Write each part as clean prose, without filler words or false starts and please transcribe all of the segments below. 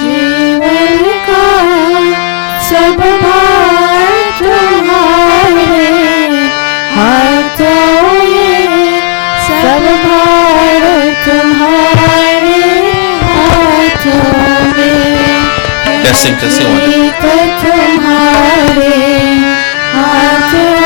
जीवन का सब भार तुम्हारे हाथों में, सब भार तुम्हारे हाथों में। Testing तुम्हारे हाथों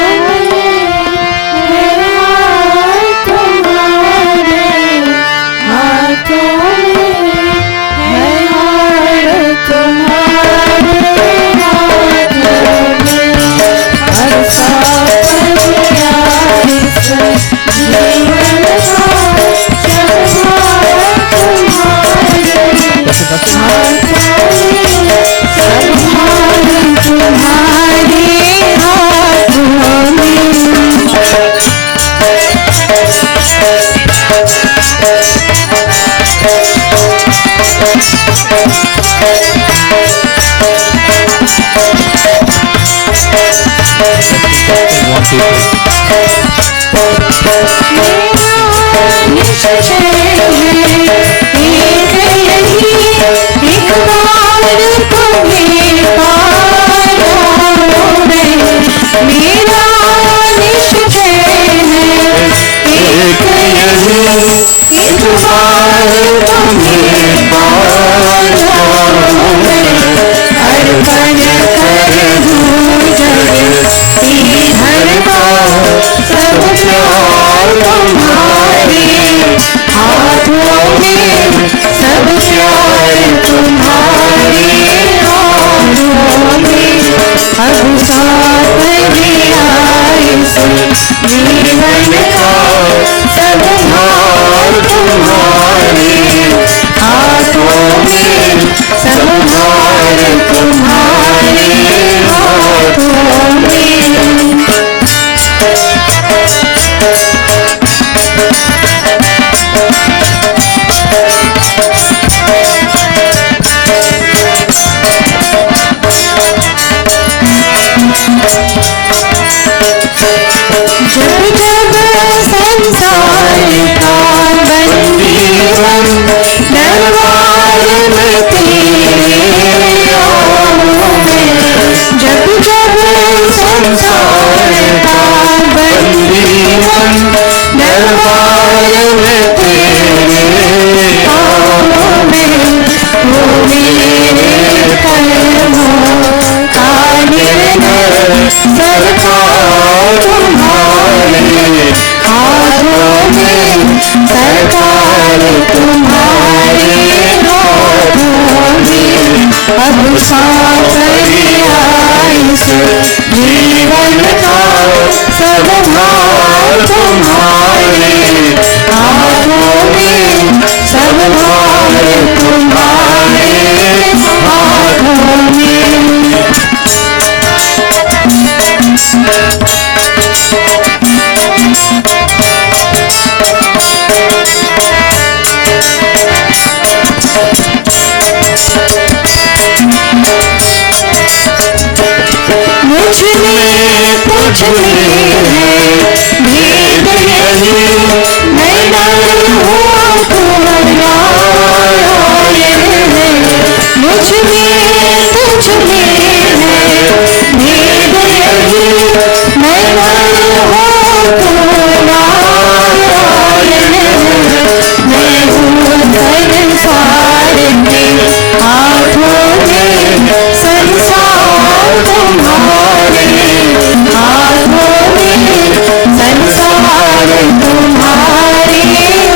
तुम्हारे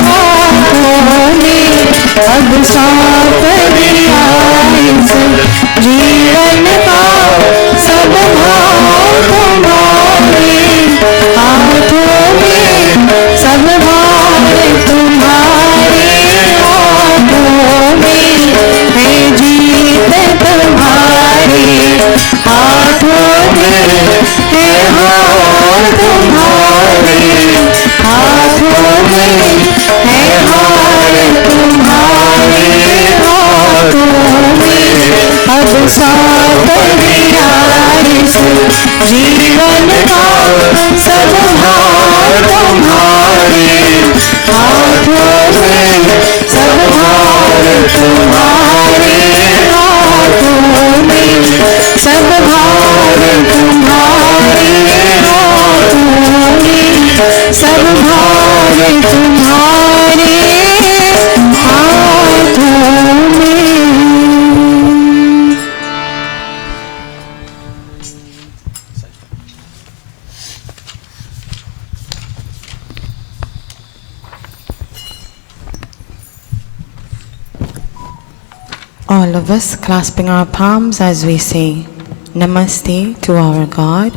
All of us clasping our palms as we say Namaste to our God,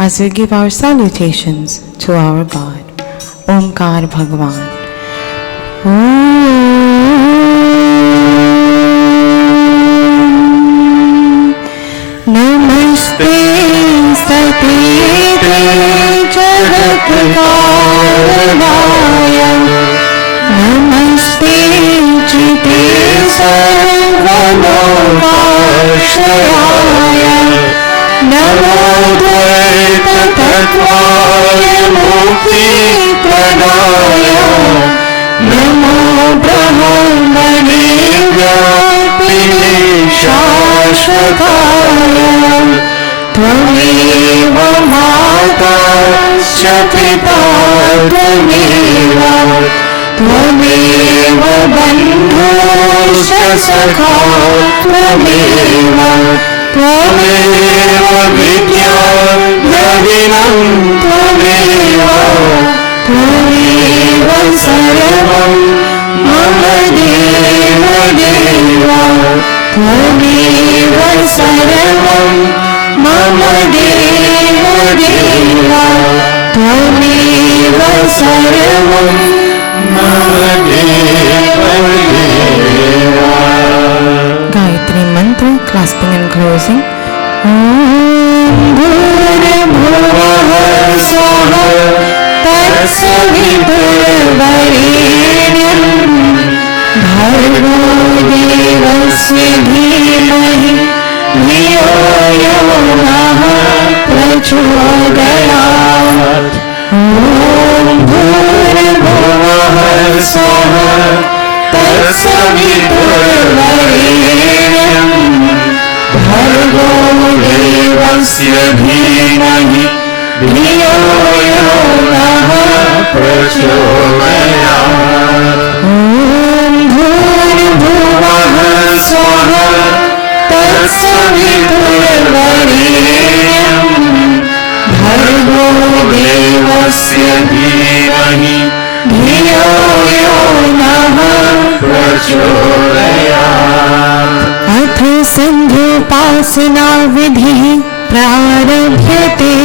as we give our salutations to our God. Omkar Bhagwan. Namaste Satite Jagatkaranaya. Namaste Chite Sarvalokamshayaya. Namo Dvaita Tattvaya Mukti Pradaya. Namo Brahmane Vyapine Shashvataya. Tvameva Mata Sya Pita Tvameva. Tvameva Bandhusya Sakha Tvameva. Tvameva Vidya Yavinam Tvameva. Tvameva Sarvam Mama Deva Deva. Tvameva Sarvam Mama Deva Deva. Tvameva Sarvam Mama Deva Deva. Gayatri Mantra, clasping and closing. Om Bhurabhuvah Swaha Tatsaviturvarenyam Bhargo Devasya Dhimahi Dhiyo Yo Nः Prachodayat. Om Bhurabhuvah Swaha Tatsaviturvarenyam Bhargo Devasya Dhimahi Dhiyo Yo Nः Prachodayat. Om Bhurabhuvah Swaha Tatsaviturvarenyam Bhargo Devasya Dhimahi Dhiyo Yo Nः Prachodayat. Atha Sandhyoupasana Vidhi Prarabhyate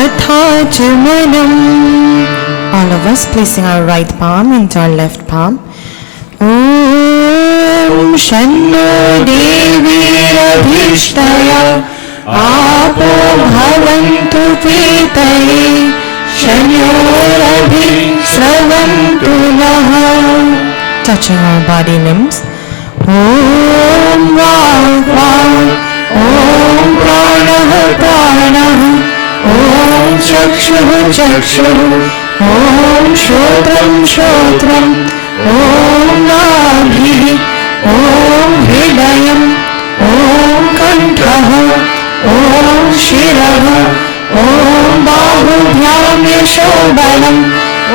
Athachamanam. All of us placing our right palm into our left palm. Om Shanno Devirabhishtaya Apo Bhavantu Pretaye Shanyorabhi Sravantu Naha. Touching our body limbs. Om Vak Vak. Om Pranah Pranah. Om Chakshuh Chakshuh. Om Shotram Shotram. Om Nabhi. Om Hridayam. Om Kantha. Om Shirah. Om Bahubhyam Yashobalam.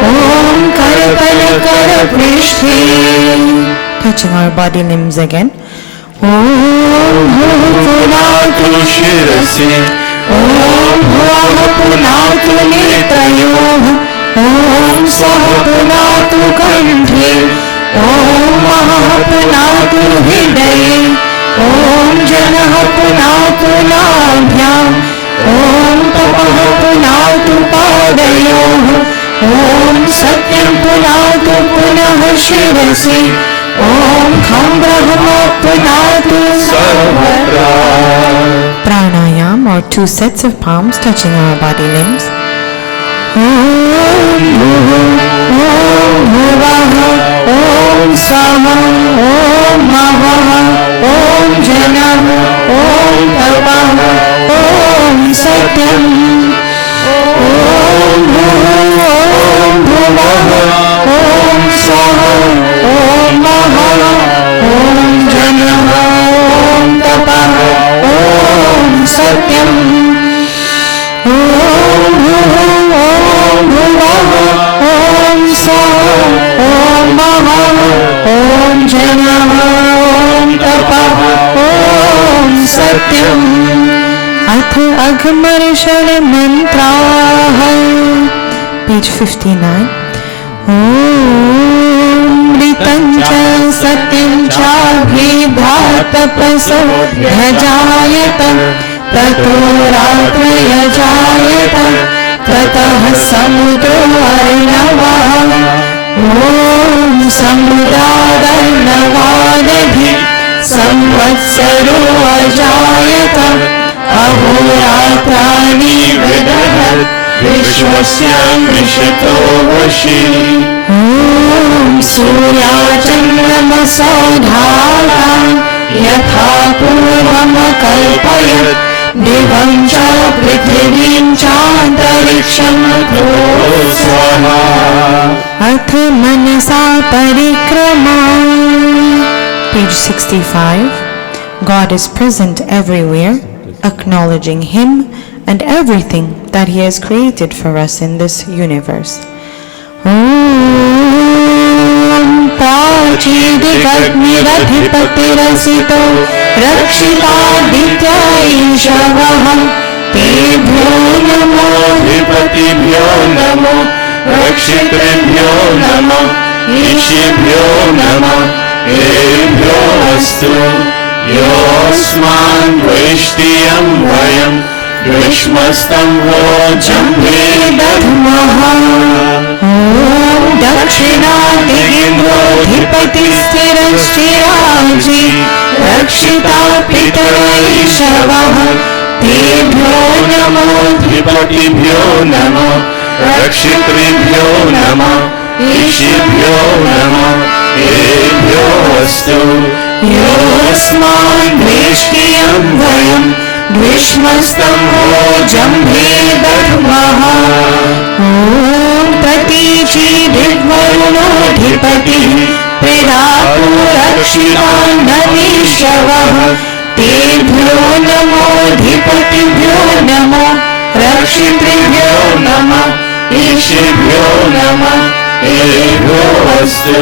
Om Karpala Karaprishthe. Touching our body limbs again. Om Bhupunatu Shirasi. Om Bhupunatu Netrayoh. Om Sahapunatu Kanthe. Om Mahapunatu Hridaye. Om Janahapunatu Nabhyam. Om Tapahapunatu Padayoh. Om Satyam Punatu Punah Shirasi. Om Kham Brahma Punatu Sarvatra. Pranayam, or 2 sets of palms touching our body limbs. Om Bhuvah. Om Swaha. Om Mahah. Om Janah. Om Tapah. Om Satyam. Om Bhuvah. Om Swaha. Om Mahah. Om Janah. Om Tapah. Om Satyam. Om Bhuvah. Om Swaha. Om Mahah. Om Janah. Om Tapah. Om Satyam. Ath Agmar Shad Mantraah. Page 59. Om Ritam Cha Satyam Cha Bheda तपसो ध्यजायत ततो रात्रयजायत ततः समुद्रो अर्णवः ॐ समुद्रादर्णवादधि संवत्सरो अजायत अहोरात्राणि विदधत् विश्वस्य मृषतो वशी ॐ सूर्याचन्द्रमसौ धारा यथा पूर्वमकल्पयत् दिवं च पृथिवीं चान्तरिक्षं स्वाहा अथ मनसा परिक्रमा. Page 65. God is present everywhere, acknowledging Him and everything that He has created for us in this universe. Om Prachidigadmiradhipatirasito Rakshitadityaishavah Tebhyo namo Dhipatibhyo namo Rakshitrebhyo namo Ishibhyo namo Ebhyo astu Yosman Dveshtiyam Vayam Dvishmastam Vojambhe Dadmaha Om Dakshinadhigindro Dhipatistiraschiraji Rakshita Pitaraishavah Tebhyo namo Dhipatibhyo namo Rakshitrebhyo namo Ishibhyo namo Ebhyo astu Yosman Dveshtiyam Vayam Dvishmastam Vojambhe Dadmaha Om Pratichi Digvaruno Dhipati Pidatu Rakshitanadishavah Tebhyo namo Dhipatibhyo namo Rakshitrebhyo namo Ishibhyo namo Ebhyo astu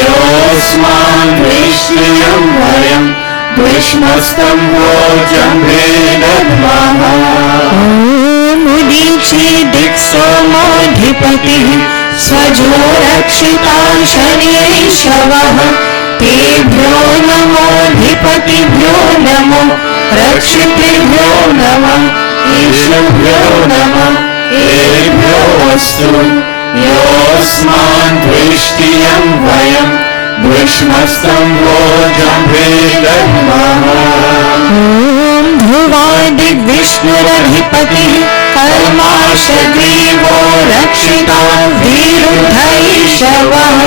Yosman Dveshtiyam Vayam Dvishmastam Vojambhe Dadmaha Om Udichi Diksomo Dhipati Svajo Rakshitan Shanishavah Tebhyo namo Dhipatibhyo namo Rakshitibhyo namo Ishibhyo namo Ebhyo astu Yosman Dveshtiyam Vayam Dvishmastam Vojambhe Dadmaha Om Dhruvadik Vishnuradhipati Kalmashagrivo Rakshita Virudhaishavah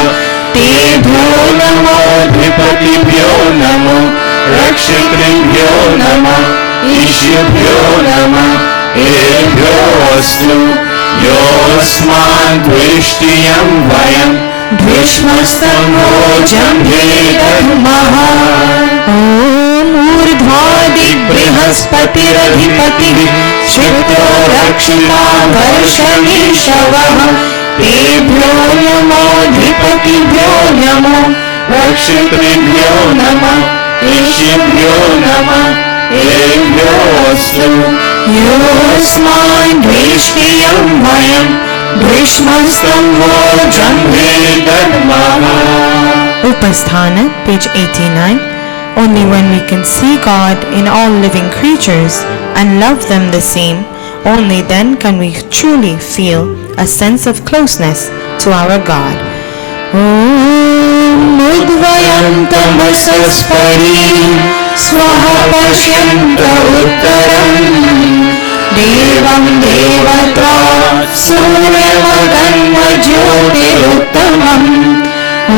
Tebhyo namo Dhipatibhyo namo Rakshitrebhyo namo Ishibhyo namo Ebhyo astu Yosman Dveshtiyam Vayam Dvishmastam Vojambhe Dadmaha Om Urdhvadik Brihaspatiradhipati Shritto Rakshita Varshanishavah Tebhyo namo Dhipatibhyo namo Rakshitrebhyo namo Ishibhyo namo Ebhyo astu Yosman Dveshtiyam Vayam Dvishmastam Vojambhe Dadmaha. Upasthana, page 89. Only when we can see God in all living creatures and love them the same, only then can we truly feel a sense of closeness to our God. Om Udvayantamasasparim Swaha Pashyanta Uttaram Devam Devatra Suryamaganma Jyotiruttamam Om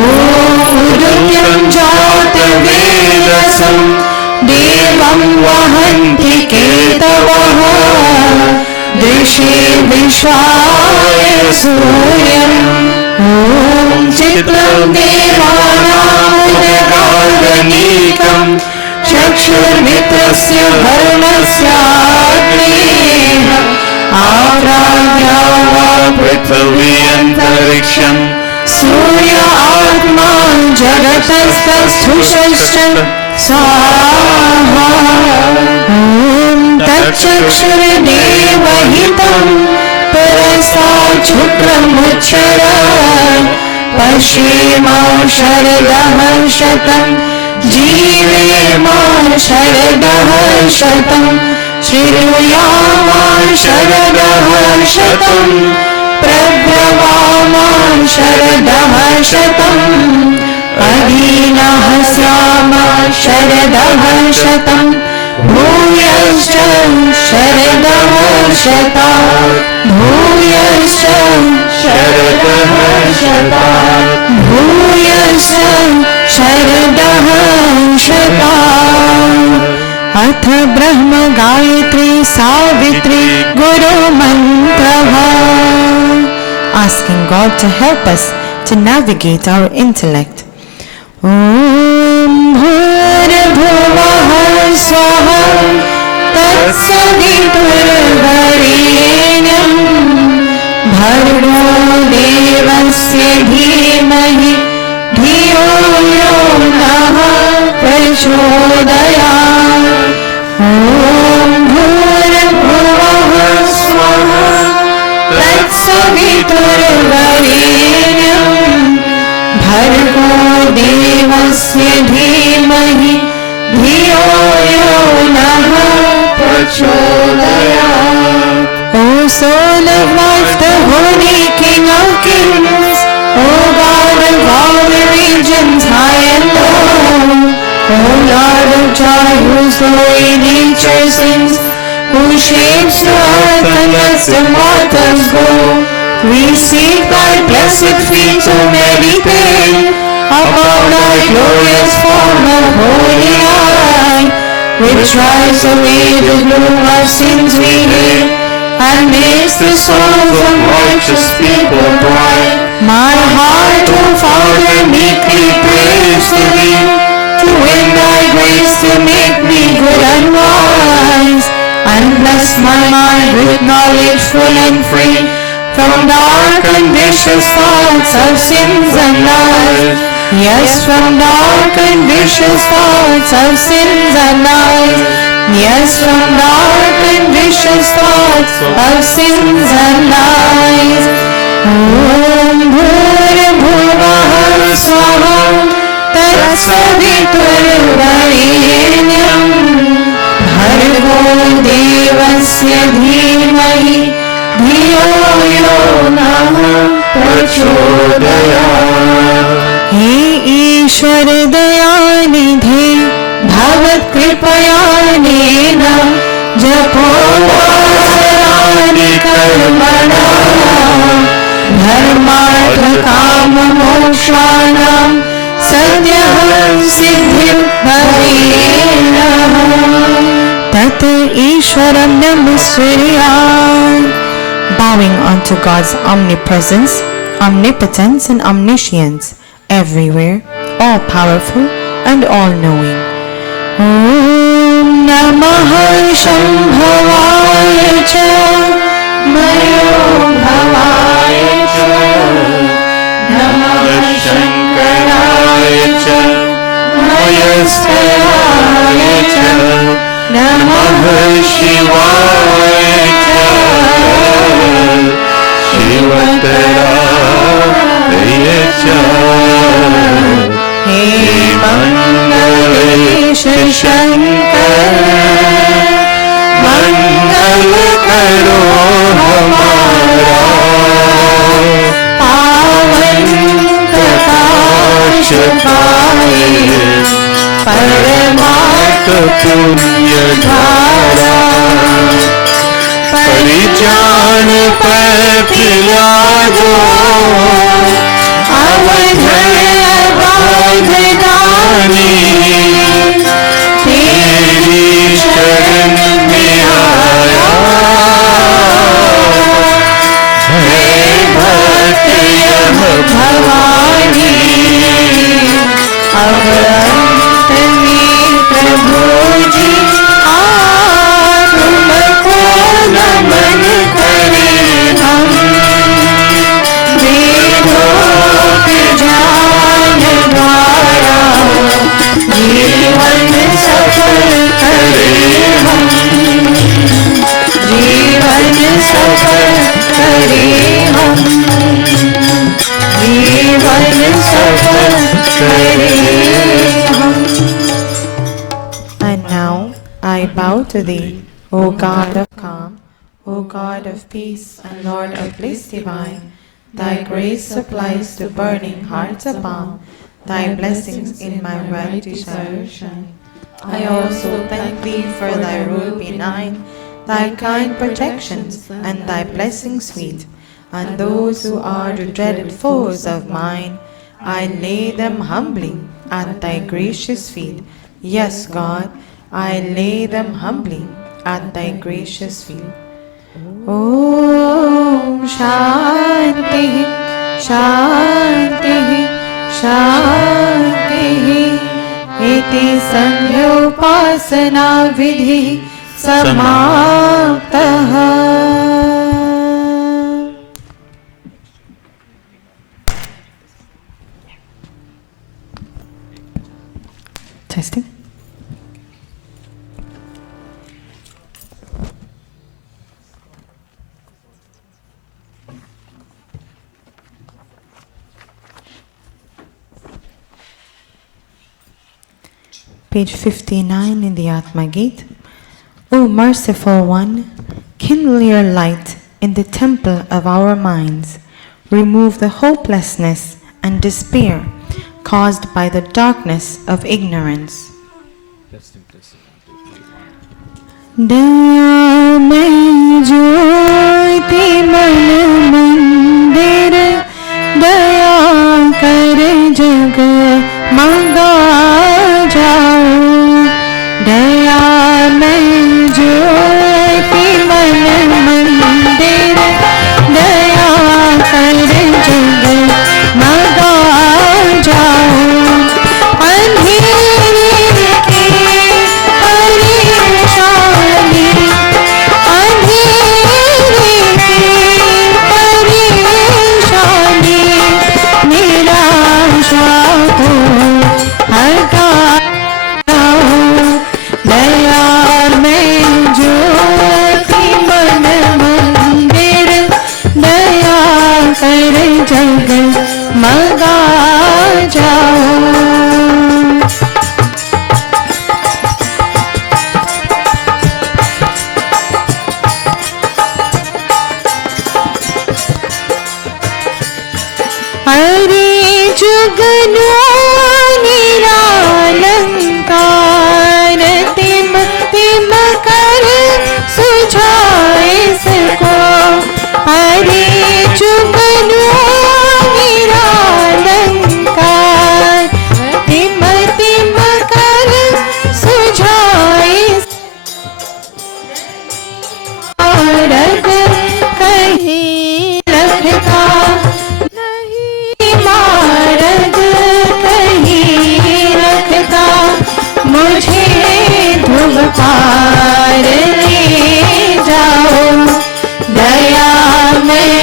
Udutyam Jata Vedasam Devam Vahanti Ketavaha Dishe Vishwaya Suryam Om Chitram Devanam Udaganikam Chakshurmitrasya Varnasya Agneha Apragyava Prithvi Antariksham Surya Atma Jagatasthusashta Swaha Om Tatchakshura Devahitam Parasachukram Uchara Pashima Sharadaham Shatam जीवेमां शरदः शतम् श्रीर्यामां शरदः शतम् प्रभ्रवामां शरदः शतम् अधीनः स्यामः शरदः शतम् भूयश्च शरदः शतात् भूयश्च शरदः शतात् भूयश्च शरदः शतात् अथ ब्रह्म गायत्री सावित्री गुरु मंत्रः. Asking God to help us to navigate our intellect. Om Bhurabhuvah Swaha Tatsavitурvarenyam Bhargo Devasya Dhimahi Dhiyo Yo Nah Prachodayat. Om Bhurabhuvah Swaha Tatsavitурvarenyam Bhargo Devasya Dhimahi Dhiyo Yo Nah Prachodayat. O soul of life, the holy King of kings, O God of all the regions high and low, O Lord of joy, whose holy nature sings, who shapes the earth and lets the mortals go, we seek thy blessed feet to meditate upon thy glorious form of holy light, which drives away the gloom of sins we hate, and makes the souls of righteous people bright. My heart, O Father, meekly prays to thee, to win thy grace to make me good and wise, and bless my mind with knowledge full and free, from dark and vicious thoughts of sins and lies. Yes, from dark and vicious thoughts of sins and lies. Yes, from dark and vicious thoughts of sins and lies. Om Bhurabhuvah Swaha Tatsavitурvarenyam Bhargo Devasya Dhimahi Dhiyo Yo Nah Prachodayat. हे ईश्वर दयानिधे भवत् कृपयानेन जपोपासनानि कर्मणां धर्मार्थ काम मोक्षाणां सद्यः सिद्धिं भवेत्. तत् ईश्वरं नमस्कुर्यात्. Bowing unto God's omnipresence, omnipotence and omniscience, everywhere, all-powerful and all-knowing. Om Namah Shambhavaya Cha Mayo Bhavaya Cha Namah Shankaraya Cha Mayasthaya Cha Namah Shivaya Cha Shivataraya Cha. He Mangalesh Shankar Mangal Karo Hamara Pavan Prakash Paaye Paramarth Punya Dhara परिजान पर पिला दो अवध अबाधदानी तेरी शरण में आया है भक्त यह भवानी. अब अंत में प्रभु जी नमन करे हम वेदों के ज्ञान द्वारा जीवन सफल करे हम जीवन सफल करे हम जीवन सफल करे हम. bow to thee, O God of calm, O God of peace and Lord of bliss divine. Thy grace supplies to burning hearts a balm, thy blessings in my right desire shine. I also thank thee for thy rule benign, thy kind protections and thy blessings sweet. And those who are the dreaded foes of mine, I lay them humbly at thy gracious feet. Yes, God, I lay them humbly at thy gracious feet. Om Shanti, Shanti, Shanti. Iti Sanhyopasana Vidhi Samaptaha. Testing. Page 59 in the Atma Gita. O merciful one, kindle your light in the temple of our minds. Remove the hopelessness and despair caused by the darkness of ignorance. Daya mein jyoti man mandir, daya kar jag maga jao. Daya mein jyoti man mandir, daya kar jag maga jao. अंधेरे की परेशानी, अंधेरे की परेशानी, निराशा को हटाओ। दया में ज्योति मन मंदिर, दया कर जग मगा जाओ। हरे जुगनू निरालंकार, तिम तिम कर सुझाए सको। हरे जुगनू निरालंकार, तिम तिम कर सुझाए रग कहीं लखता मार्ग कहीं रखता, मुझे ध्रुव पार ले जाओ। दया में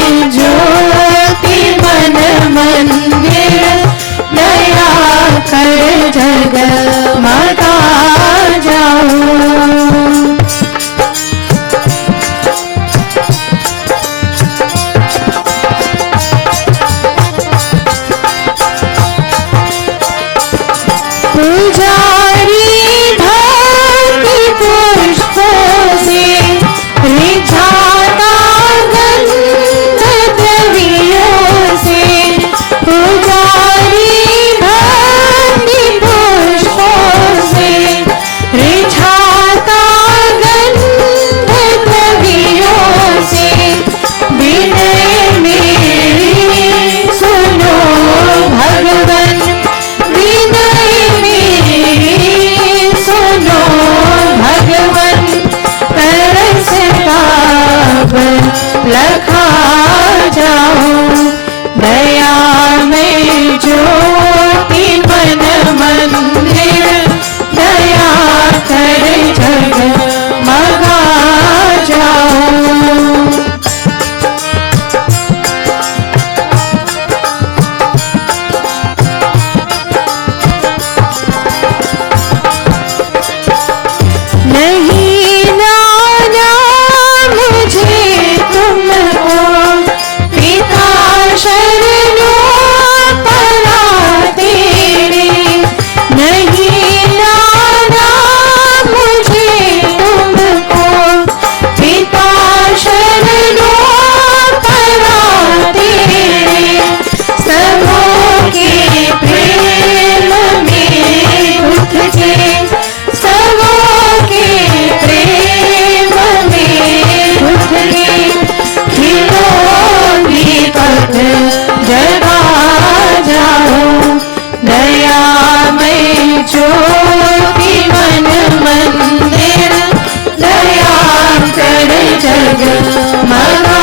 ज्योति मन मंदिर दया कर जगमगा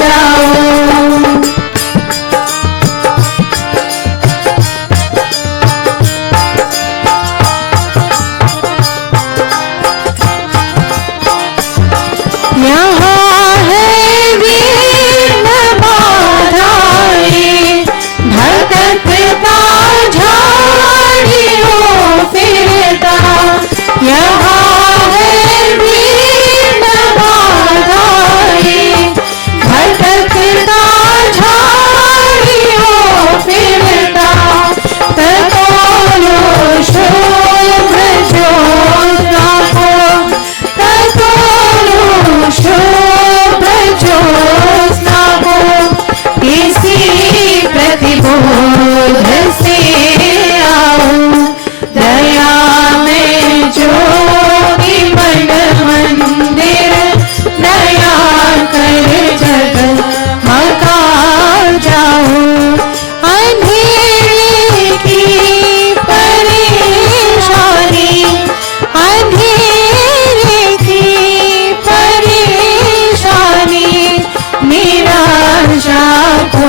जाओ। यहाँ है वीर बाधाएं भटकता झाड़ियों फिरता। यहाँ है वीर बाधाएं भटकता झाड़ियों फिरता। ततोलो शुभ्र ज्योत्स्ना को ततोलो शुभ्र ज्योत्स्ना को इसी प्रतिबोध से आओ। दया में ज्योति मन मंदिर दया कर जगमगा जाओ। अंधेरे की परेशानी अंधेरे की परेशानी निराशा को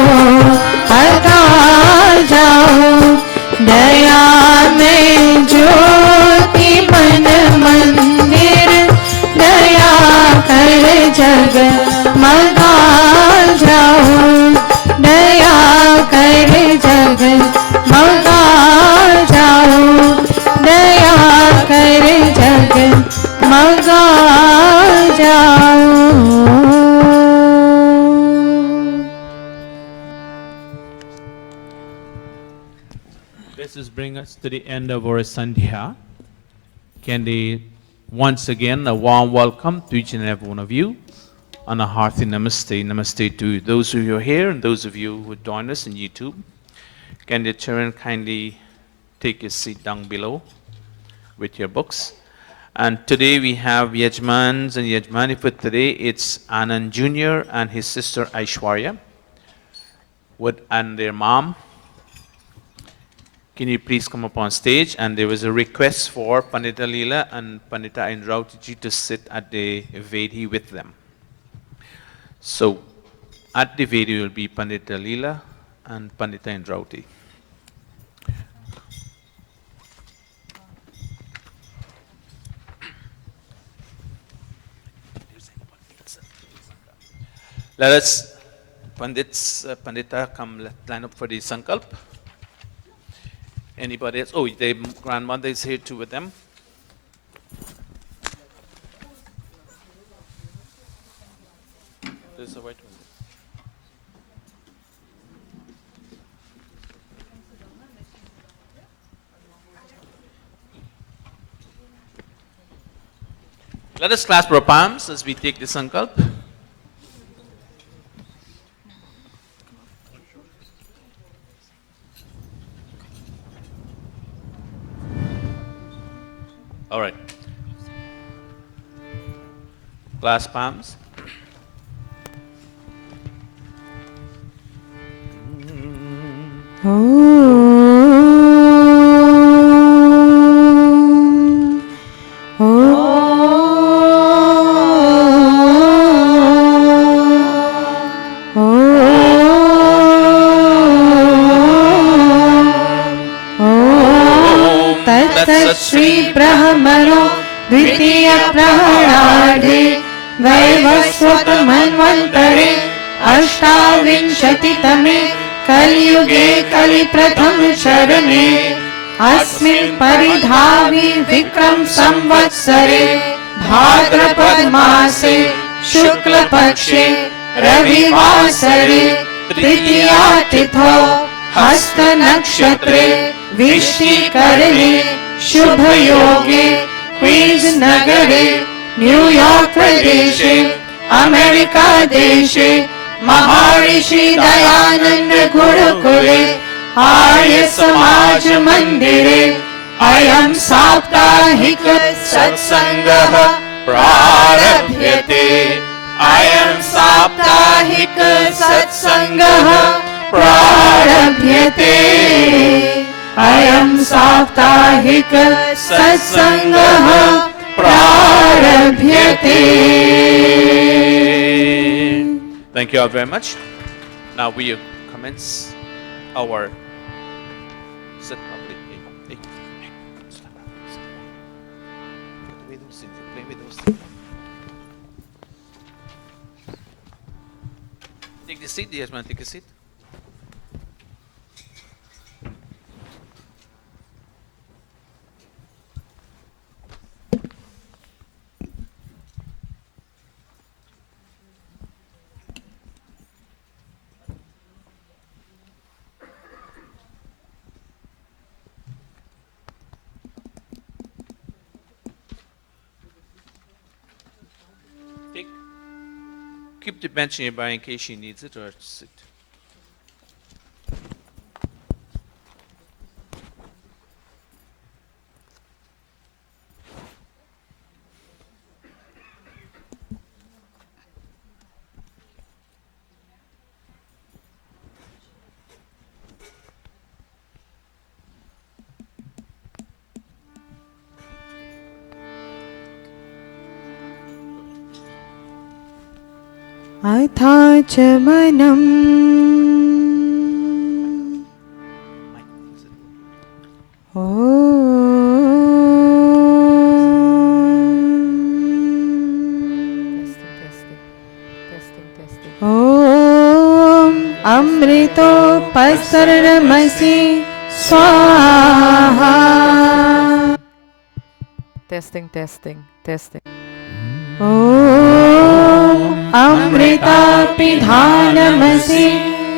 हटा जाओ। दया में ज्योति मन मंदिर दया कर जगमगा जाओ। दया कर जगमगा जाओ। दया कर जगमगा जाओ। This is bring us to the end of our Sandhya. Can they once again a warm welcome to each and every one of you and a hearty namaste. Namaste to those of you who are here and those of you who join us on YouTube. Can the children kindly take a seat down below with your books. And today we have Yajmans and Yajmani for today. It's Anand Jr. and his sister Aishwarya and their mom. Can you please come up on stage? And there was a request for Pandita Leela and Pandita Indrautiji to sit at the Vedi with them. So at the Vedi will be Pandita Leela and Pandita Indrauti. Let us, Pandita, come line up for the Sankalp. Anybody else? Oh, the grandmother is here too with them. There's a white one. Let us clasp our palms as we take the Sankalp. All right. Clasp palms. Shri ब्रह्मणो द्वितीय प्रहराढे वैवस्वत मन्वन्तरे अष्टाविंशतितमे कलियुगे कलिप्रथम चरणे अस्मिन् परिधावी विक्रम संवत्सरे भाद्रपद मासे शुक्ल पक्षे रविवासरे तृतीया तिथौ हस्त नक्षत्रे विष्टिकरणे शुभ योगे क्वींस नगरे न्यूयॉर्क प्रदेशे अमेरिका देशे महर्षि दयानंद गुरुकुले आर्य समाज मंदिरे अयं साप्ताहिक सत्संगः प्रारभ्यते। अयं साप्ताहिक सत्संगः प्रारभ्यते। अयं साप्ताहिक सत्संगः प्रारभ्यते. Thank you all very much. Now we commence our sit properly. Hey, stop. Play with those things. Play with those things. Take the seat. Yes, man. Take a seat. Keep the bench nearby in case she needs it or sit. अथाचमनम् अमृतोपसर्मसि स्वाहा. Testing, testing, testing. अमृतापिधानमसि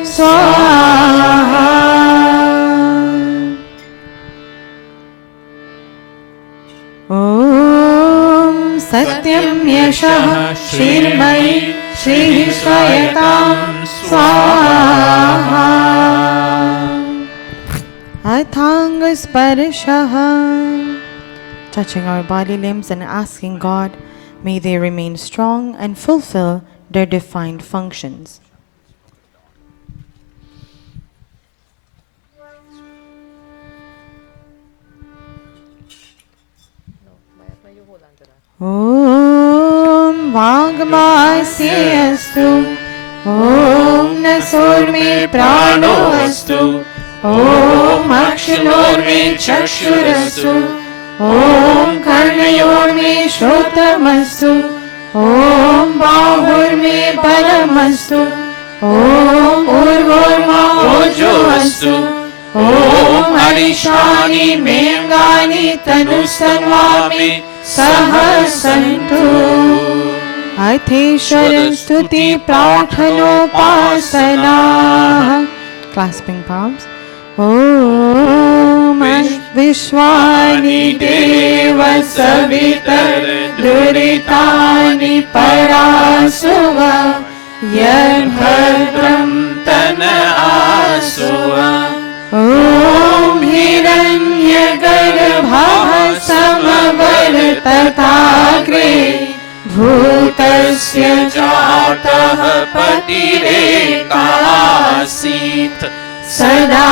स्वाहा. ॐ सत्यं यशः श्रीर्मयि श्रीः श्रयतां स्वाहा. अथाङ्गस्पर्शः. Touching our body limbs and asking God, may they remain strong and fulfill their defined functions. Om Vagmasyastu, Om Nasorme Prano Astu, Om Akshanorme Chakshurastu, Om Karnayorme Shrotamastu, Om Bahurme Paramastu, Om Urvorma Ojoastu, Om Harishani Mengani Tanusanvami Sahasantu. Aitheshwar Stuti Prarthanopasana. Clasping palms. Om Vishwani Deva Savitar Duritani Parasuva Yad Bhadram Tana Asuva. Om Hiranya Garbha Samavartatagre Bhutasya Jatah Patirekāsit Sada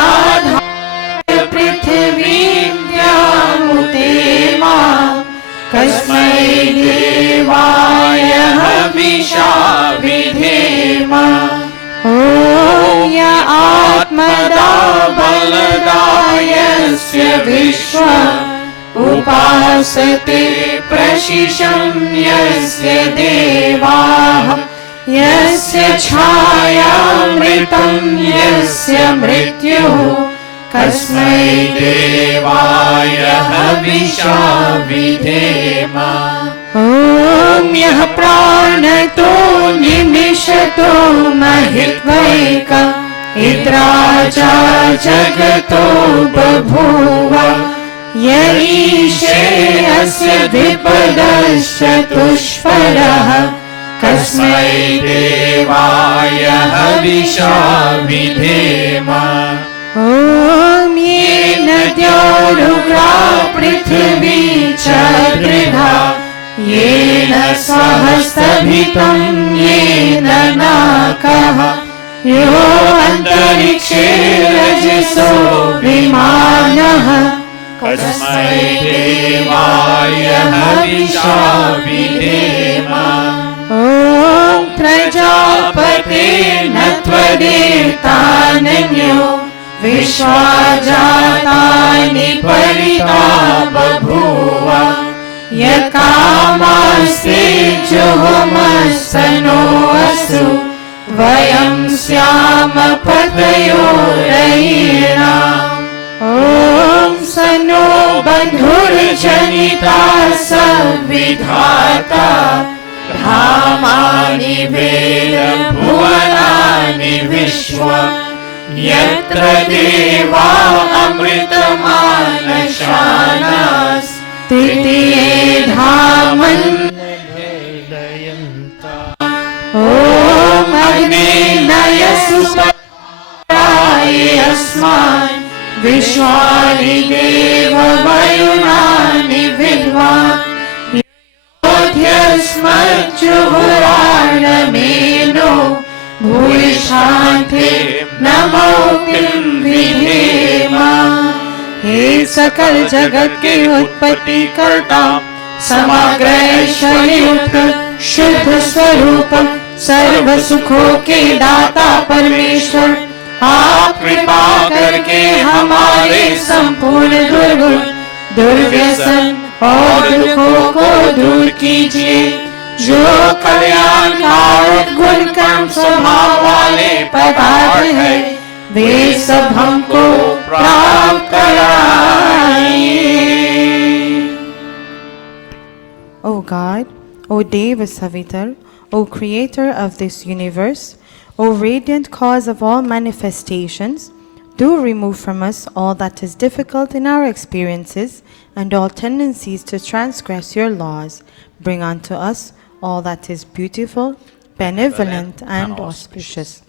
Prithvīm Vyamutema Kasmai Devaya Havisha Vidhema. Om Ya Atmada Baladayasya Vishwa Upasate Prashisham Yasya Devaha Yasya Chhayamritam Yasya Mrityuh Kasmai Devaya Havisha Vidhema. Om Yah Pranato Nimishato Mahitvaika Idraja Jagato Babhuva Yaishe Asya Vipadasya Tushvaraha Kasmai Devaya Havisha Vidhema. Om Yena Dyarugra Prithvi Chadridha Yena Swahastabhitam Yena Nakaha यो अन्तरिक्षे रजसो विमानः कस्मै देवाय हविषा विधेम। ॐ प्रजापते न त्वदेतानन्यो विश्वा जातानि परिता बभूव। यकामास्ते जुहुमस्तनो असु वयं स्याम पतयो रयिणाम्। ॐ सनो बन्धुर्जनिता सविधाता धामानि वेद भुवनानि विश्व। यत्र देवा अमृतमानशानास् तृतीये धामन्नयन्ता। ॐ अग्नेय सुपराय अस्मान् विश्वानि देव वयुनानि विद्वान्। योध्यस्मज्जुहुराणमेनो भूयिष्ठान्ते नमो किं विधेम। हे सकल जगत के उत्पत्ति कर्ता समग्र ऐश्वर्युक्त शुद्ध स्वरूप सर्व सुखों के दाता परमेश्वर, आप कृपा करके हमारे संपूर्ण दुर्गुण दुर्व्यसन और दुखों को दूर कीजिए। जो कल्याणकारक गुण कर्म स्वभाव वाले पदार्थ है वे सब हमको प्राप्त कराइए। O God, O Deva Savitar, O Creator of this universe, O radiant cause of all manifestations, do remove from us all that is difficult in our experiences and all tendencies to transgress your laws. Bring unto us all that is beautiful, benevolent, and auspicious.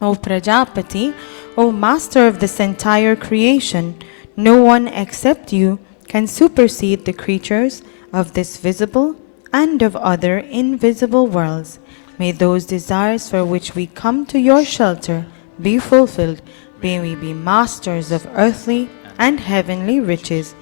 O Prajapati, O Master of this entire creation, no one except you can supersede the creatures of this visible and of other invisible worlds. May those desires for which we come to your shelter be fulfilled. May we be masters of earthly and heavenly riches.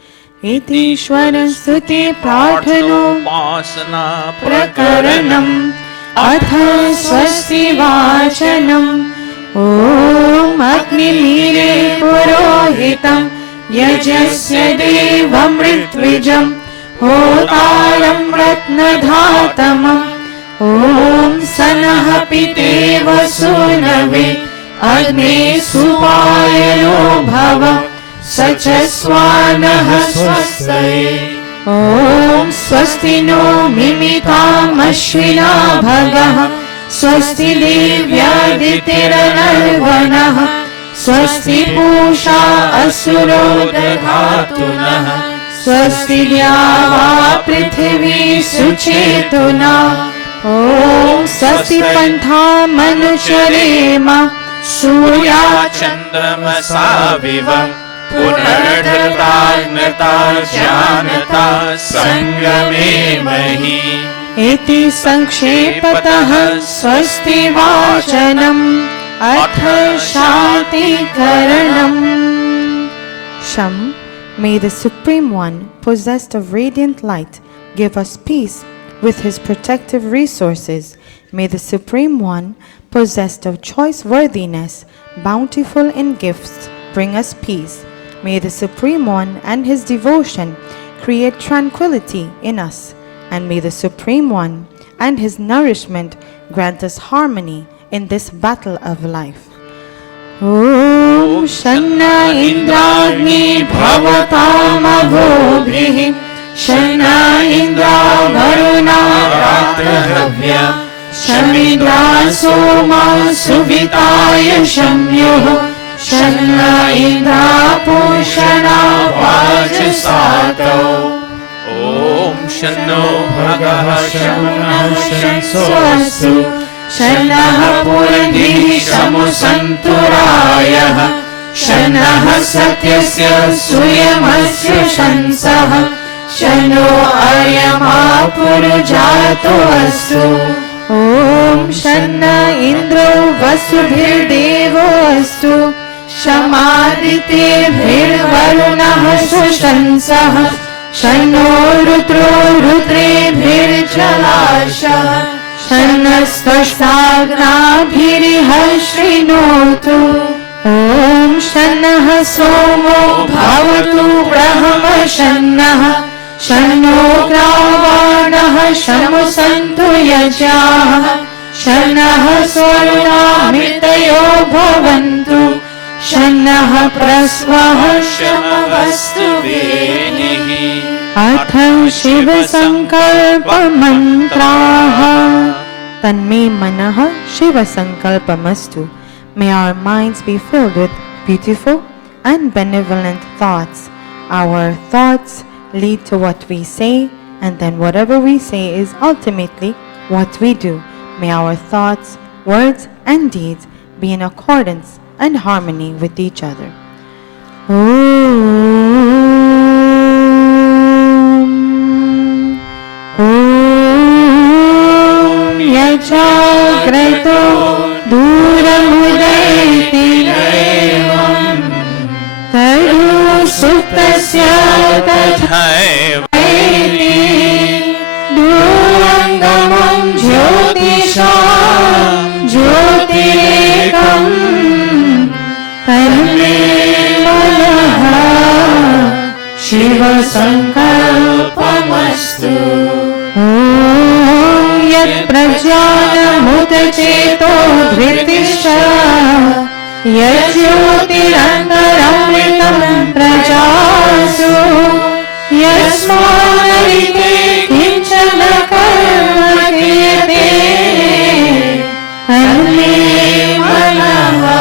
Itishwaran Stuti Prarthanopasana Prakaranam Atha Swasti Vachanam. Om Agnimire Purohitam Yajasya Devam Ritwijam Hotaram Ratnadhatamam. Om Sanah Piteva Sunave Agni Supayano Bhava Sachaswanah Swastaye. Om Swasti no Mimitam Ashwina Bhagah Swasti Devyaditiranavanah Swasti Pusha Asuro Dadhatunah Swasti Dyava Prithvi Suchetuna. Om Swasti Pantha Manucharema Surya Chandramasa Vivam Punardhartarnata Janata Sangame Mahi. Iti Sankshepatah Swasti Vachanam Atha Shanti Karanam. Sham, may the Supreme One, possessed of radiant light, give us peace with his protective resources. May the Supreme One, possessed of choice worthiness, bountiful in gifts, bring us peace. May the Supreme One and his devotion create tranquility in us. And may the Supreme One and his nourishment grant us harmony in this battle of life. Om Shanna Indragni Bhavatamavobhih Shanna Indra Varuna Ratrahavya Shamidra Soma Suvitaya Shamyoho Shanna Indra Pushana Vajasato. Om Shanno Bhagaha Shanna Shansoasu Shanna Purandhi Shamusanturayah Shanna Satyasya Suyamasya Shansaha Shano Aryama Purujato Astu. Om शन्न इन्द्रो वसुभिर्देवो अस्तु शमादित्येभिर्वरुणः सुशंसः शन्नो रुद्रो रुद्रेभिर्जलाशः शन्नस्त्वष्टाग्नाभिरिह शृणोतु ॐ शन्नः सोमो भवतु ब्रह्मशन्नः शन्नो ग्रावाणः शमुसन्तु यजाः शन्नः स्वर्णामृतयो भवन्तु शन्नः प्रस्वः शमवस्तु वेनिः अथ शिवसङ्कल्पमन्त्राः तन्मे मनः शिवसङ्कल्पमस्तु. May our minds be filled with beautiful and benevolent thoughts. Our thoughts lead to what we say, and then whatever we say is ultimately what we do. May our thoughts, words, and deeds be in accordance and harmony with each other. Om Yajagrato Duramudayati Devam Tadu Suptasya Tathayati Durangamam Jyotisham Jyotirekam Parame Manaha Shiva Sankalpamastu. Om Yat Prajnanamudcheto Dhritisha Yat Jyotirantaramritam Prajasu Yasmarite Kinchana Karma Kriyate Parame Manaha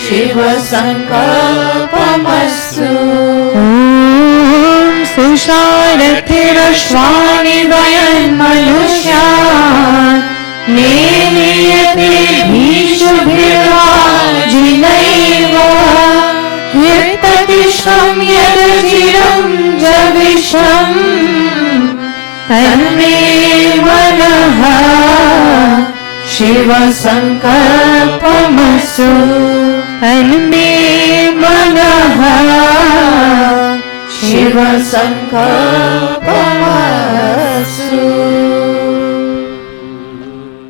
Shiva Sankalpamastu. Om Susharathirashvani Vayan Manusyan Neniyate Bhishubhirajinaiva Hirtatisham Yadajiram Javisham Tanme Manaha Shiva Sankalpamastu. Tanme Manaha Shiva Sankalpamastu.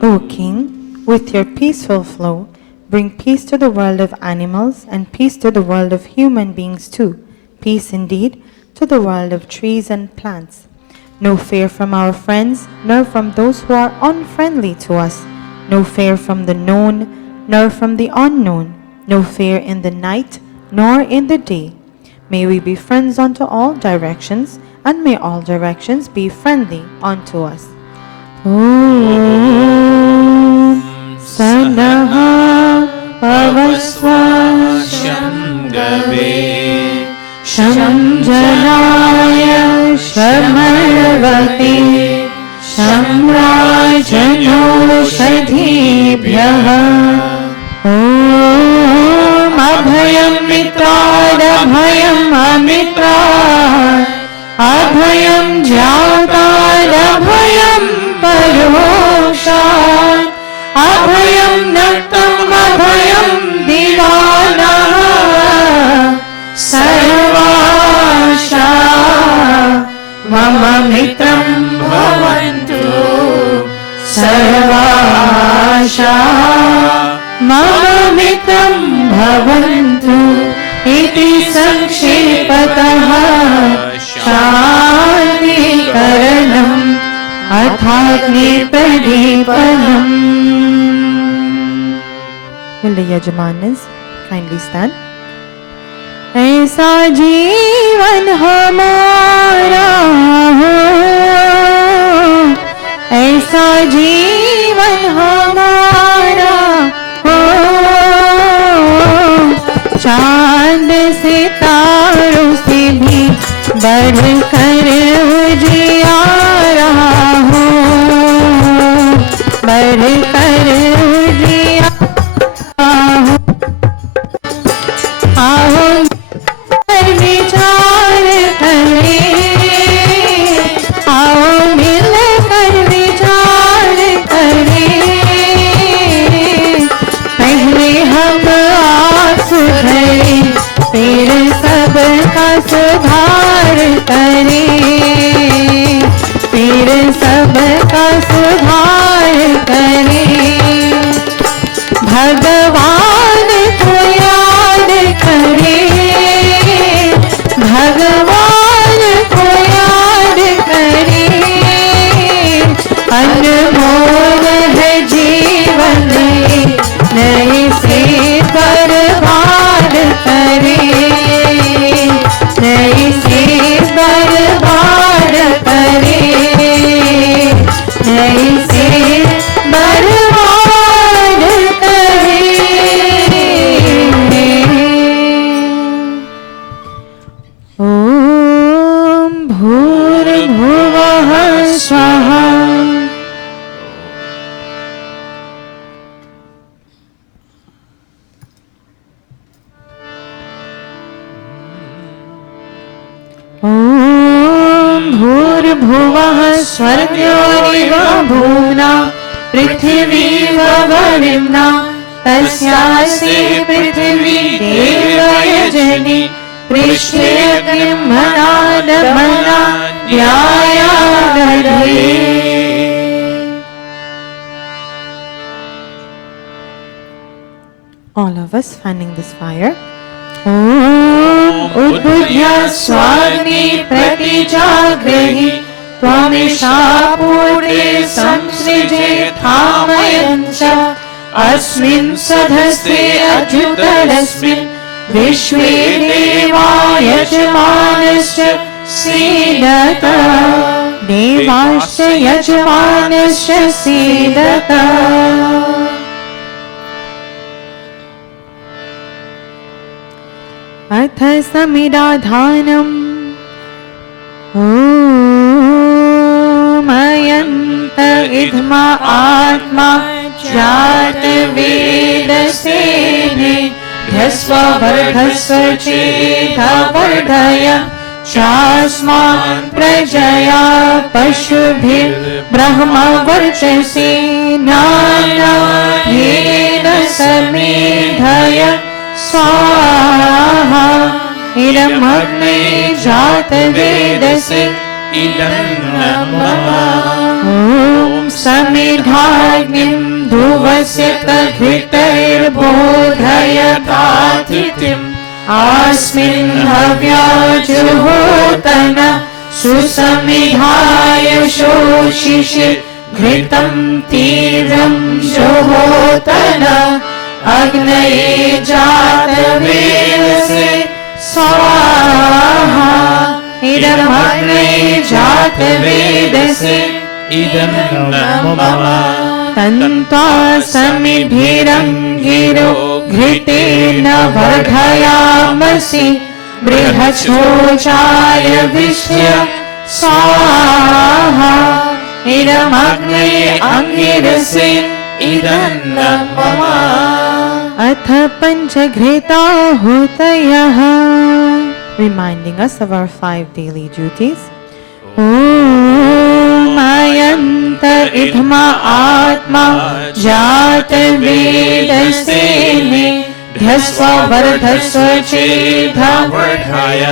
O King, with your peaceful flow, bring peace to the world of animals and peace to the world of human beings too. Peace indeed to the world of trees and plants. No fear from our friends, nor from those who are unfriendly to us. No fear from the known, nor from the unknown. No fear in the night, nor in the day. May we be friends unto all directions, and may all directions be friendly unto us. Om Sanaha Pavasva Shamgave Shamjanaya Shamarvate Shamrajano Shadhibhyaha. Om Abhayam Mitrad Abhayam Amitrad Abhayam Jyatad Abhayam Paroshat Abhayam Naktam Abhayam Divana Sarvasha Mama Mitram Bhavantu Sarvasha Mama Mitram Bhavantu Iti Sankshepatāh Shanti Karanam Athatni Pradipanam. Will the Yajamanas kindly stand? ऐसा जीवन हमारा हो, ऐसा जीवन हमारा हो, चांद सितारों से भी बढ़कर उजियारा हो, बढ़कर उजियारा हो. आओ विचार करें, आओ मिलकर विचार करें, सुधार करे, फिर सबका सुधार करे। भगवान को याद करे, भगवान को याद करे, अनमोल है जीवन नए से बर्बाद करे, नए से बर्बाद करे, नए से बर्बाद करे। ओम भूर्भुवः स्वः। ओम भूर्भुवः स्वर्गोरिव भूम्ना पृथिवी वरिम्ना तस्यासि पृथिवी देवयजनि पृष्ठे किम्मनादमना न्यायागधे। All of us fanning this fire. Om Udbudhya Swagni Pratijagrahi Tvamisha Purte Samsrije Thamayancha Asmin Sadhasve Ajutalasmin Vishwe Deva Yajmanasya Sidata Devasya Yajmanasya Sidata। अथ समिदाधानम् ओमयन्त इद्मा आत्मा जात वेदसेने ध्यस्ववर्धस्व चेतवर्धय चास्मान् प्रजया पशुभिर्ब्रह्मवर्चसे नानायेन समेधय स्वाहा। इदमग्ने जातवेदसे इदन्नमः। ॐ समिधाग्निं ध्रुवस्य तद्घृतैर्बोधयतातिथिम् अस्मिन् हव्याजुहोतन सुसमिधाय शोषिषे घृतं तीव्रं जुहोतन अग्नये जातवेदसे स्वाहा। इदमग्नये जातवेदसे इदन्नमः। तन्त्वा समिभिरङ्गिरो घृतेन वर्धयामसि बृहच्छोचाय विश्य स्वाहा। इदमग्नये अंगिरसे इदन्नमः। अथ पंचघृताहुतयः, reminding us of our 5 daily duties. ओमयन्त इद्मा आत्मा जात वेदसेने ध्यस्ववर्धस्व चेतवर्धय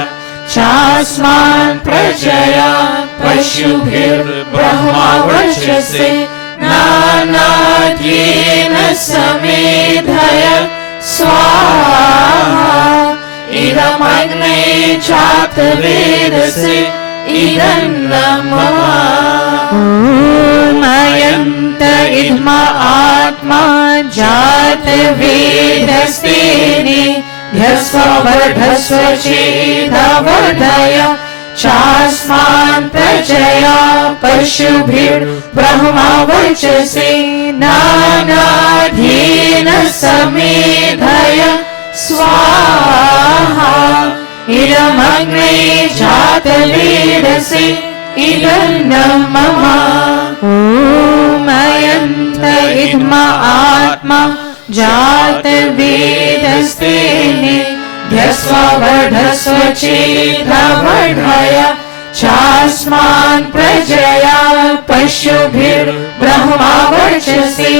चास्मान् प्रजया पशुभिर्ब्रह्मवर्चसे नानाद्येन समेधय स्वाहा। इदमग्नये जातवेदसे इदन्नमः। ओमयन्त इद्मा आत्मा जातवेदसेने ध्यस्ववर्धस्व चेतवर्धय चास्मान् प्रजया पशुभिर्ब्रह्मवर्चसे नानाद्येन समेधय स्वाहा। इदमग्नये जातवेदसे इदन्नमः। ओमयन्त इद्मा आत्मा जातवेदसेने ध्यस्ववर्धस्व चेतवर्धय चास्मान् प्रजया पशुभिर्ब्रह्मवर्चसे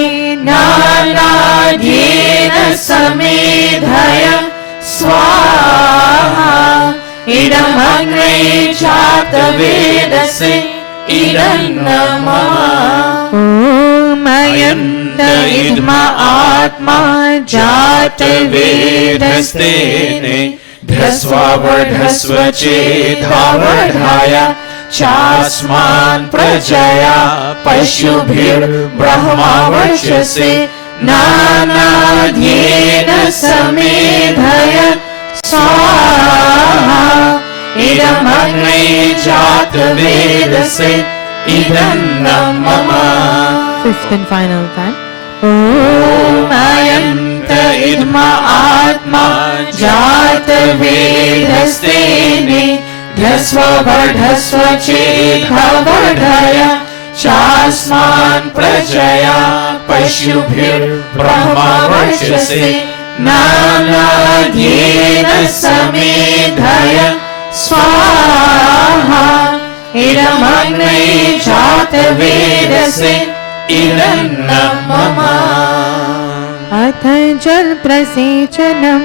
नानाद्येन समेधय स्वाहा। idam agre jatavedase idam namah. Om ayanta idma atma jatavedastene dhasva chedhavadhaya chasman prajaya pashubhir brahmavachase nanadhyena samedhaya swaha idam agni jatavedase idam namah. Fifth and final time. Om ayanta idma atma jatavedastene dhasva chedhavadhaya chasman prajaya pashubhir brahmavachase nanadhyena samedhaya swaha idam agni jatavedase idam namah. अथ जल प्रसेचनम.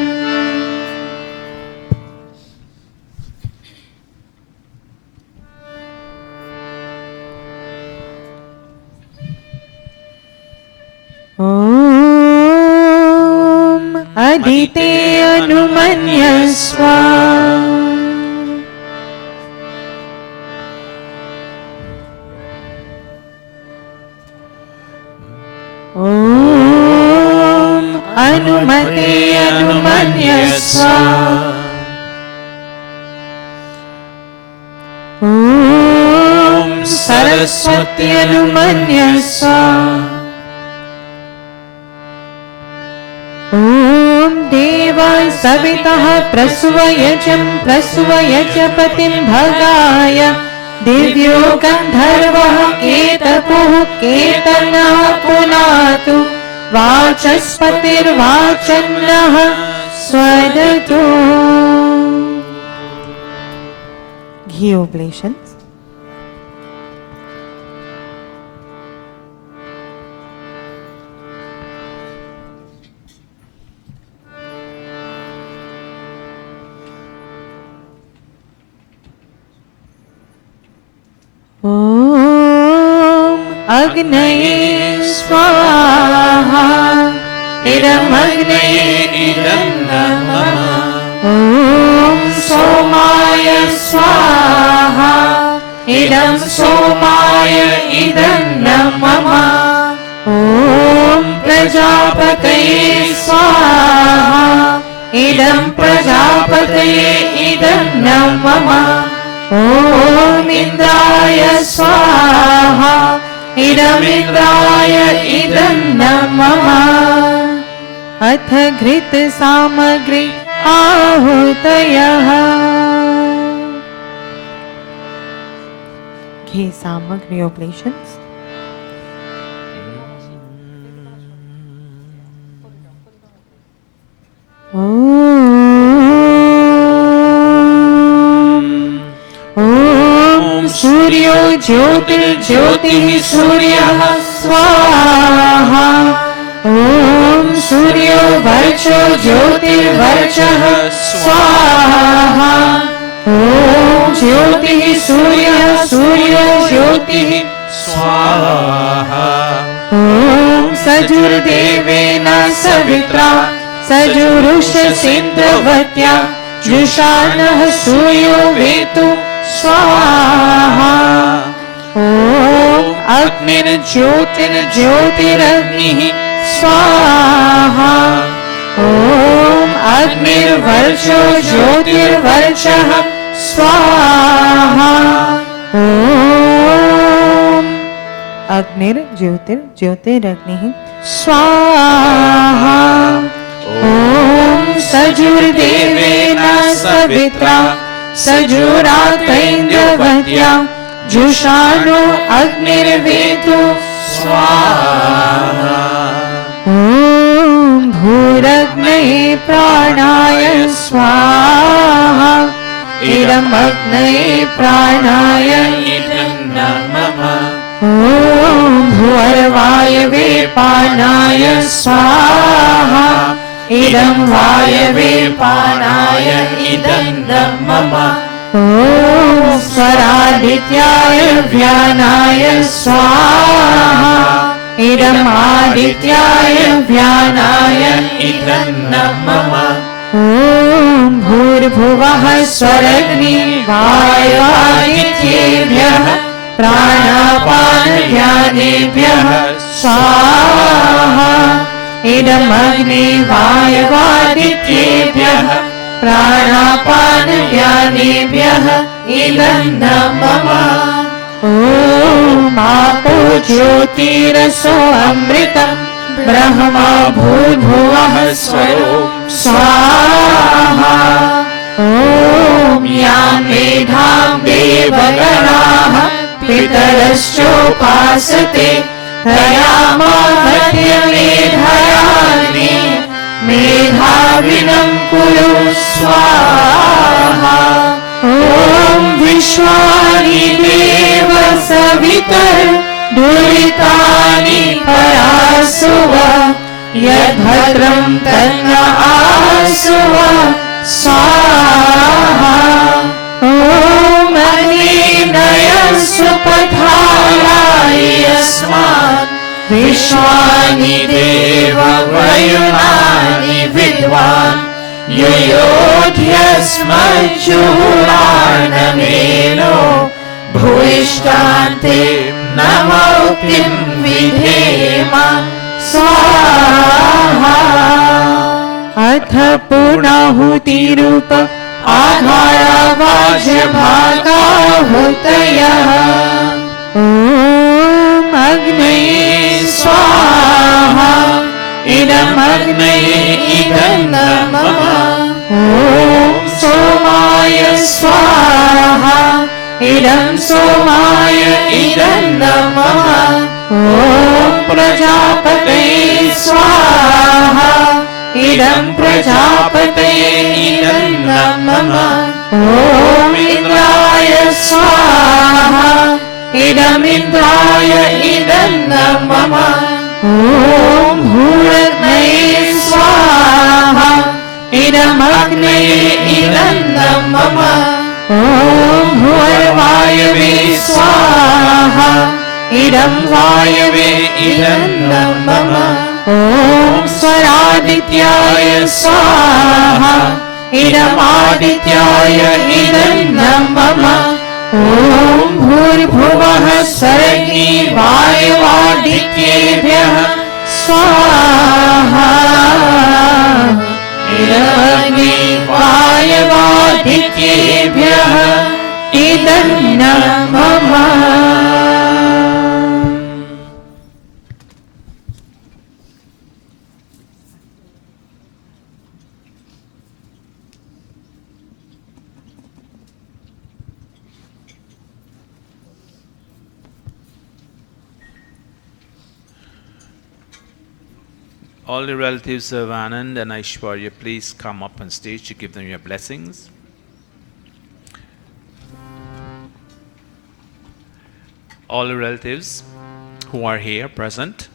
ओम अदिते अनुमन्यस्व. ओम अनुमते अनुमन्यस्व. ओम सरस्वती अनुमन्यस्व. ओम देवाय सवितः प्रसूयजं प्रसूयज पतिं भगाय दिव्यो गन्धर्वः केतपुः केतनः पुनातु वाचस्पतिर्वाचन्नः स्वदतु. Ghee oblations. ओम अग्नये स्वाहा इदम अग्नये इदम नमः. ओम सोमाय स्वाहा इदम सोमाय इदम नमः. ओम प्रजापतये स्वाहा इदम प्रजापतये इदम नमः. ओम इंद्राय स्वाहा इदम इंद्राय इदम नमः. अथ घृत सामग्री आहुतयः. Ghee सामग्री oblations. ओम सूर्यो ज्योतिर्ज्योतिः सूर्यः स्वाहा. ओम सूर्यो वर्चो ज्योतिर्वर्चः स्वाहा. ओम ज्योतिः सूर्यः सूर्यो ज्योतिः स्वाहा. ओम सजुर्देवेन सवित्रा सजुरुषसेन्द्रवत्या जुषाणः सूर्यो वेतु स्वाहा. ओम अग्निर्ज्योतिर्ज्योतिरग्निः स्वाहा. ओम अग्निर्वर्चो ज्योतिर्वर्चः स्वाहा. ओम अग्निर्ज्योतिर्ज्योतिरग्निः स्वाहा. ओम सजुर्देवेन सवित्रा सजुरातैन्द्रवत्या जुषाणो अग्निर्वेतु स्वाहा. ओम भूरग्नये प्राणाय स्वाहा इदम अग्नये प्राणाय इदं नमः. ओम भूर्वायवे प्राणाय स्वाहा इदं वायवे प्राणाय इदं मम ॐ स्वरादित्याय व्यानाय स्वाहा इदम् आदित्याय व्यानाय इदं मम ॐ भूर्भुवः स्वरग्नि वायुवादित्येभ्यः प्राणापानव्यानेभ्यः स्वाहा इदमग्नि वायुवादित्येभ्यः प्राणापानव्यानेभ्यः इदं मम ॐ आपो ज्योतिरसो अमृतं ब्रह्मा भूर्भुवः स्वरो स्वाहा ॐ यां मेधां देवगणाः पितरश्चोपासते तयामामध्यमेधयाग्ने मेधाविनं कुरु स्वाहा ॐ विश्वानि देव सवितर् दुरितानि परासुव यद्भद्रं तन्न आसुव स्वाहा ॐ अग्निनय सुपथाय यस्मात् विश्वानि देव वयुनानि विद्वान् युयोध्यस्मज्जुहुरानमेनो भूयिष्ठान्ते नमोक्तिं विधेम स्वाहा अथ पूर्णाहुतिरूप आधारवाज्यभागाहुतयः ॐ अग्नये स्वाहा इदमग्नये इदं मम ॐ सोमाय स्वाहा इदं सोमाय इदं मम ॐ प्रजापतये स्वाहा इदं प्रजापतये इदं मम ॐ इन्द्राय स्वाहा इदमिन्द्राय इदं मम ॐ भूरग्नये स्वाहा इदमग्नये इदं मम ॐ भूर्वायवे स्वाहा इदं वायवे इदं मम ॐ स्वरादित्याय स्वाहा इदमादित्याय इदं मम ॐ भूर्भुवः स्वरग्नि वायुवादित्येभ्यः स्वाहा इदमग्नि वायुवादित्येभ्यः इदं मम All the relatives of Anand and Aishwarya, please come up on stage to give them your blessings. All the relatives who are here present.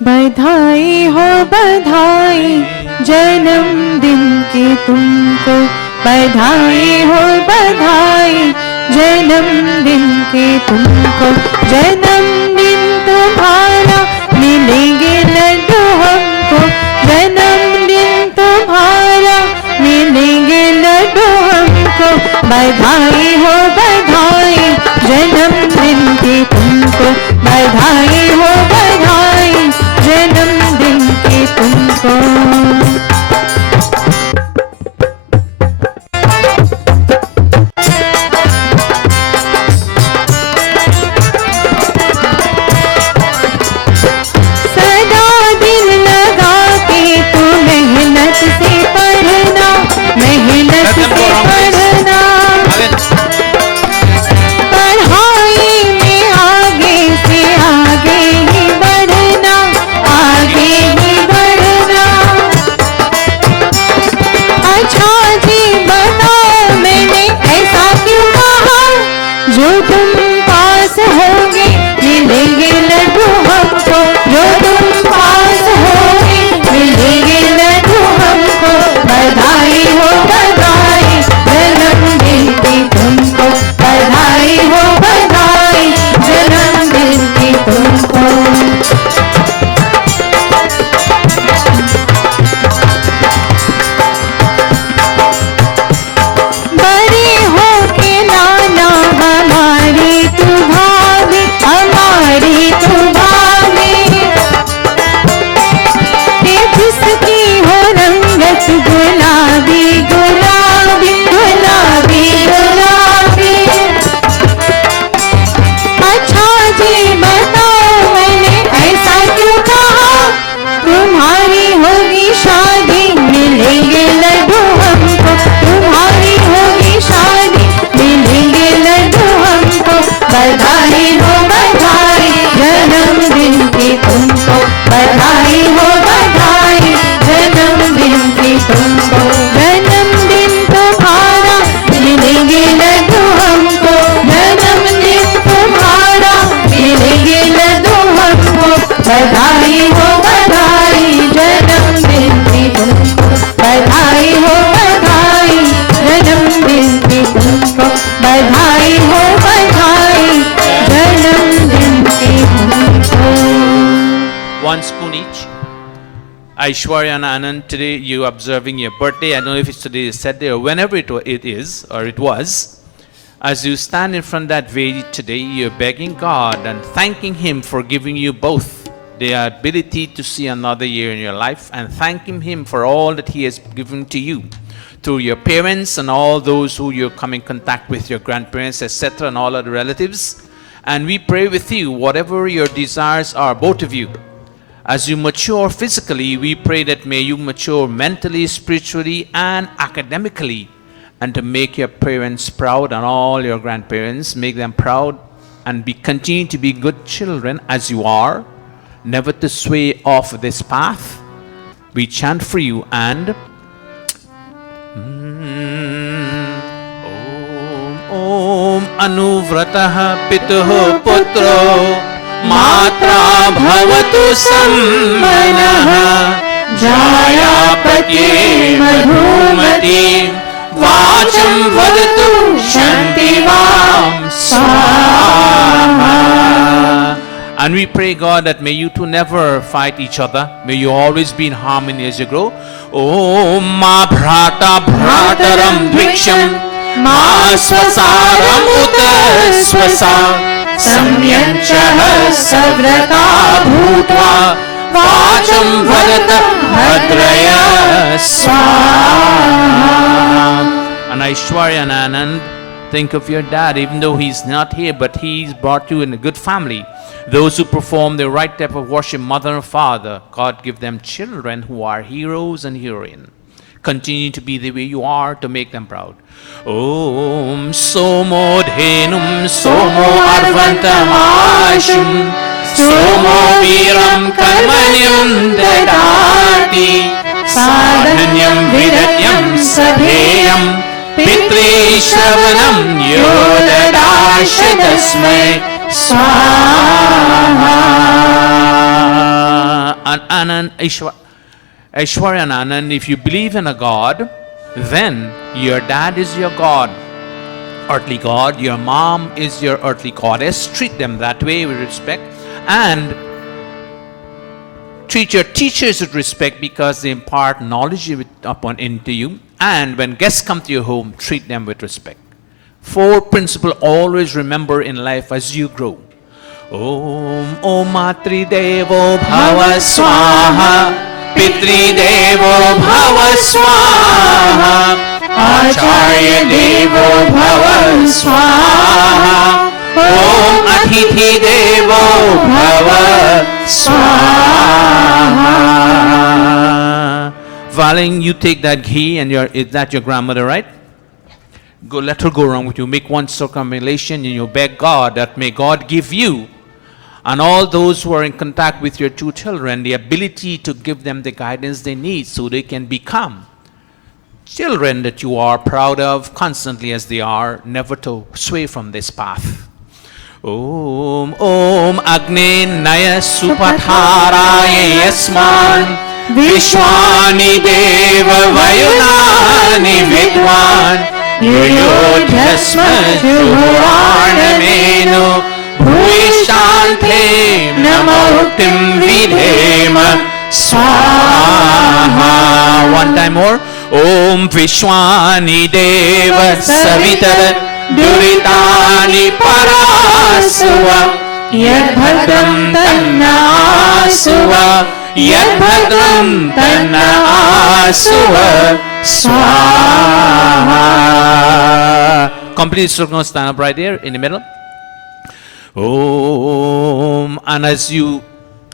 बधाई हो बधाई जन्मदिन की तुमको बधाई हो बधाई जन्मदिन की तुमको जन्मदिन तुम्हारा मिलेंगे लड्डू हमको जन्मदिन तुम्हारा मिलेंगे लड्डू हमको बधाई हो बधाई जन्मदिन की तुमको बधाई हो बधाई जन्मदिन की तुमको सदा दिल लगा के तू मेहनत से पढ़ना मेहनत से पढ़ना पढ़ाई में आगे से आगे ही Aishwarya and Anand, today you observing your birthday. I don't know if it's today, Saturday, or whenever it is, or it was. As you stand in front of that Vedic today, you're begging God and thanking Him for giving you both the ability to see another year in your life, and thanking Him for all that He has given to you through your parents and all those who you come in contact with, your grandparents, etc., and all other relatives. And we pray with you, whatever your desires are, both of you. As you mature physically, we pray that may you mature mentally, spiritually, and academically, and to make your parents proud and all your grandparents, make them proud, and continue to be good children as you are, never to sway off this path. We chant for you and Om Anuvratah Pituh Putro Matra Bhavatu Sammanah Jayapatye Madhumati Vacham Vadatu Shantivam Swaha. And we pray, God, that may you two never fight each other. May you always be in harmony as you grow. Om Ma Bhrata Bhrataram Dviksham Ma Swasaram Uta Swasa Samyanchah Savrata Bhutva Vacham Vadata Bhadraya Swaha. And Aishwarya and Anand, think of your dad, even though he's not here, but he's brought you in a good family. Those who perform the right type of worship, mother and father, God give them children who are heroes and heroine. Continue to be the way you are to make them proud. Om Somo Dhenum Somo Arvantamashum Somo Viram Karmanyam Dadati Sadhanyam Vidatyam Sadheyam Pitri Shravanam Yodadashadasmai Swaha. And Anand, Aishwarya and Anand, if you believe in a God, then your dad is your God, earthly God, your mom is your earthly goddess. Treat them that way with respect, and treat your teachers with respect because they impart knowledge into you. And when guests come to your home, treat them with respect. 4 principles always remember in life as you grow. Om Matri Devo Bhava Swaha Pitri Devo Bhava Swaha Acharya Devo Bhava Swaha Om Atithi Devo Bhava Swaha. Valing, you take that ghee, and is that your grandmother, right? Go, let her go around with you. Make one circumambulation, and you beg God that may God give you and all those who are in contact with your 2 children the ability to give them the guidance they need so they can become children that you are proud of constantly as they are, never to sway from this path. Om Agne Naya Supatharaya Yasman Vishwani Deva Vayunani Vidwan Yuyodhyasma Juhuranamenu Bhuishante Namoktim Vidhema Swaha. One time more. Om Vishwani Deva Savitara Duritani Parasuva Yad Bhadram Tanna Asuva Yad Bhadram Tanna Asuva Swaha. Complete circle, stand up right there in the middle. Om. And as you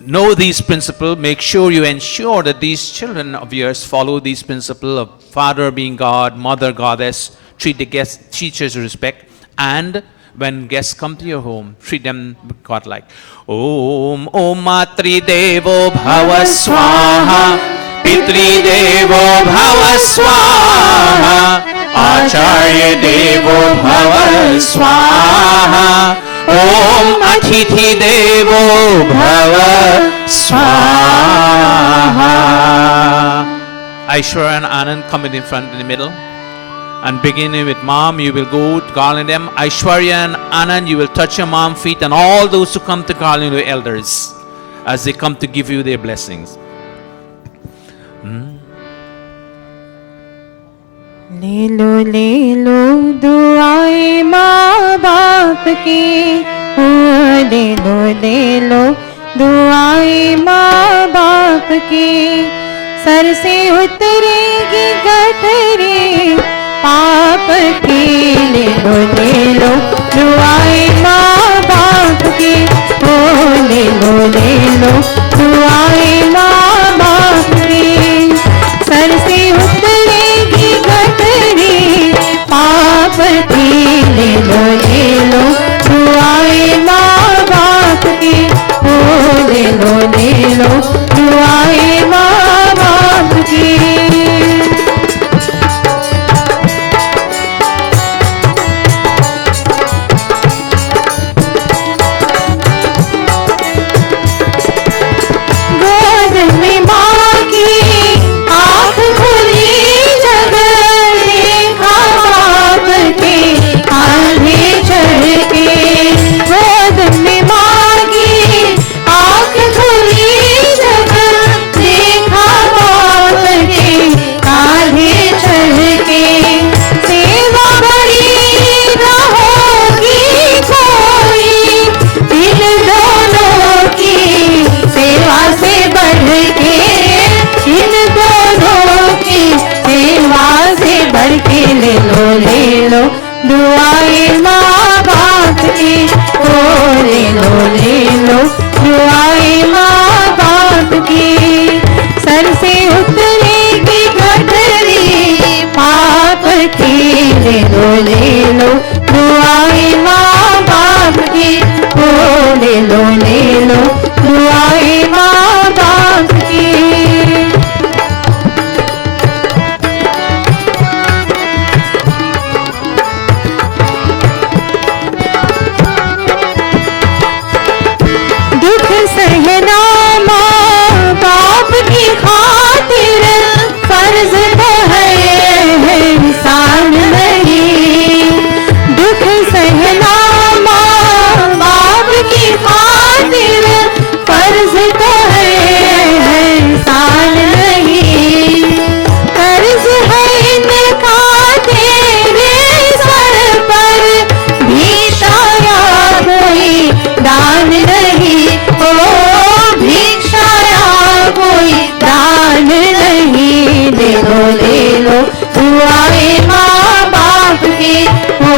know these principles, make sure you ensure that these children of yours follow these principles of father being God, mother goddess, treat the guests, teachers with respect, and when guests come to your home, treat them godlike. Om Matri Devo Bhava Swaha Pitri Devo Bhava Swaha Acharya Devo Bhava Swaha Om Atithi Devo Bhava Swaha. Aishwarya and Anand come in front in the middle. And beginning with mom, you will go to garland them. Aishwarya and Anand, you will touch your mom's feet, and all those who come to garland the elders as they come to give you their blessings. ले लो दुआएं माँ बाप की, ओ ले लो दुआएं माँ बाप की। सर से उतरेगी गठरी पाप की, ले लो दुआएं माँ बाप की, ओ ले लो दुआएं माँ बाप की। सर से उतरेगी गठरी पाप की, ले लो दुआएं माँ बाप की, ओ ले लो दुआएं माँ बाप की। गोद में माँ की आँख खुली जब देखा बाप के कांधे चढ़ के। गोद में माँ की आँख खुली जब देखा बाप के कांधे चढ़ के। सेवा बड़ी न होगी कोई इन दोनों की, सेवा से बढ़ के, इन दोनों की सेवा से बढ़ के। ले लो दुआएं माँ बाप की, ओ ले लो दुआएं माँ बाप की। सर से उतरेगी गठरी पाप की, ले लो दुआएं माँ बाप की, ओ ले लो दुआएं माँ बाप की। दुख सहना माँ बाप की खातिर फर्ज तो है, इंसान नहीं। दुख सहना माँ बाप की खातिर फर्ज तो है, इंसान नहीं। कर्ज है इनका तेरे सर पर, भिक्षाया कोई दान नहीं, ओ भिक्षाया कोई दान नहीं। ले लो दुआएं माँ बाप की, ओ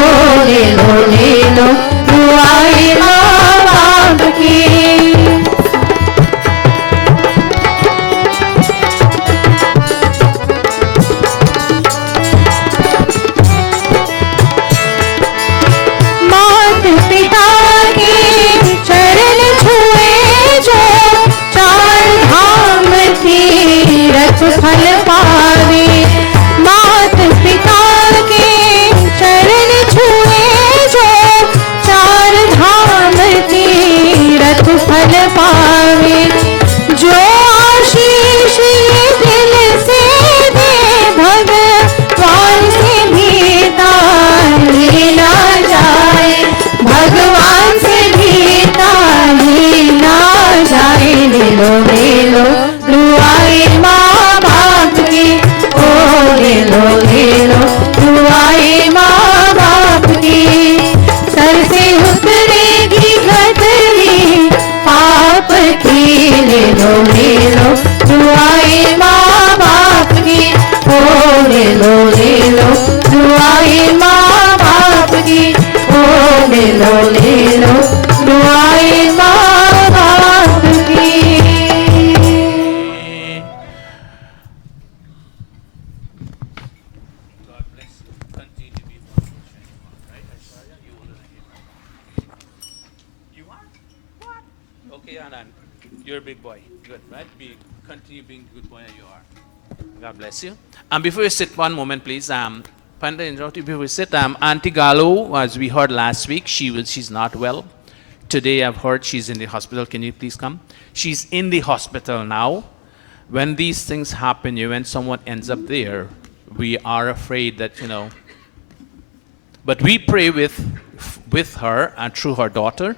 ले लो दुआएं माँ बाप की। मात पिता के चरण छुए जो, चार धाम तीरथ फल पावे। मात पिता के चरण छुए जो, चार धाम तीरथ फल पावे। जो आशीष ये दिल से दे, भगवान से भी दान लेना जाए, भगवान से भी दान लेना जाए। ले लो दुआएं माँ बाप की, ओ ले लो दुआएं माँ बाप की। सर से उतरेगी गठरी पाप की, ले लो दुआएं माँ बाप की, ओ ले लो दुआएं माँ बाप की, ओ ले लो दुआएं माँ बाप की। God bless you. Continue to be wonderful. Right, Aishwarya? You will You are? What? Okay, Anand. You're a big boy. Good, right? Continue being the good boy that you are. God bless you. Before you sit, one moment, please. Panda interrupt you before you sit. Auntie Galo, as we heard last week, she's not well. Today I've heard she's in the hospital. Can you please come? She's in the hospital now. When these things happen, when someone ends up there, we are afraid that, but we pray with her and through her daughter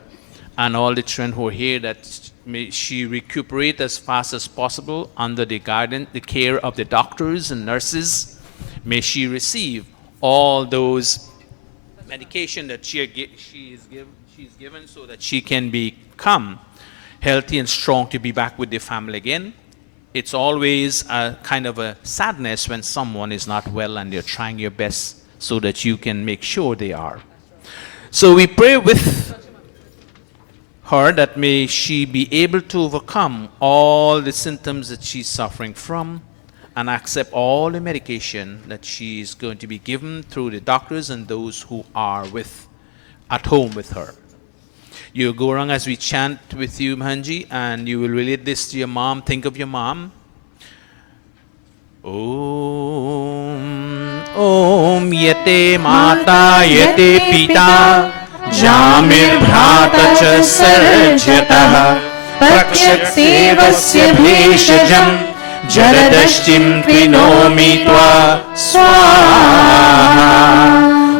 and all the children who are here that may she recuperate as fast as possible under the guidance, the care of the doctors and nurses. May she receive all those medication that she's given so that she can become healthy and strong to be back with the family again. It's always a kind of a sadness when someone is not well and you're trying your best so that you can make sure they are. So we pray with her that may she be able to overcome all the symptoms that she's suffering from and accept all the medication that she is going to be given through the doctors and those who are at home with her. You go around as we chant with you, Mahanji, and you will relate this to your mom. Think of your mom. Om yate mata yate pita jamir bhrata cha sarjatah prakshak sevasya bheshajam jaradashtim krinomi tva swaha.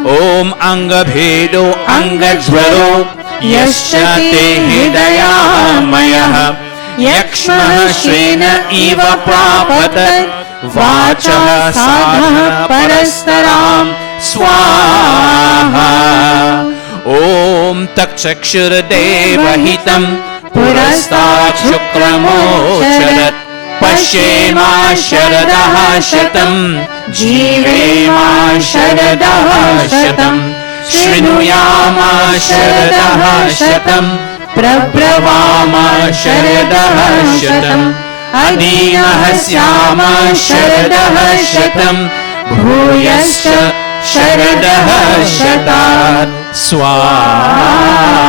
Om anga bhedo anga jvaro yasya te hridayamayah yakshmah shrena eva prapatat vachah sadhana parastaram swaha. Om takshakshura devahitam purastat shukramocharat Pashyema sharadah shatam jivema sharadah shatam Shrinuyama sharadah shatam prabhavama sharadah shatam Adinahasyama sharadah shatam bhuyascha sharadah shatat swaha.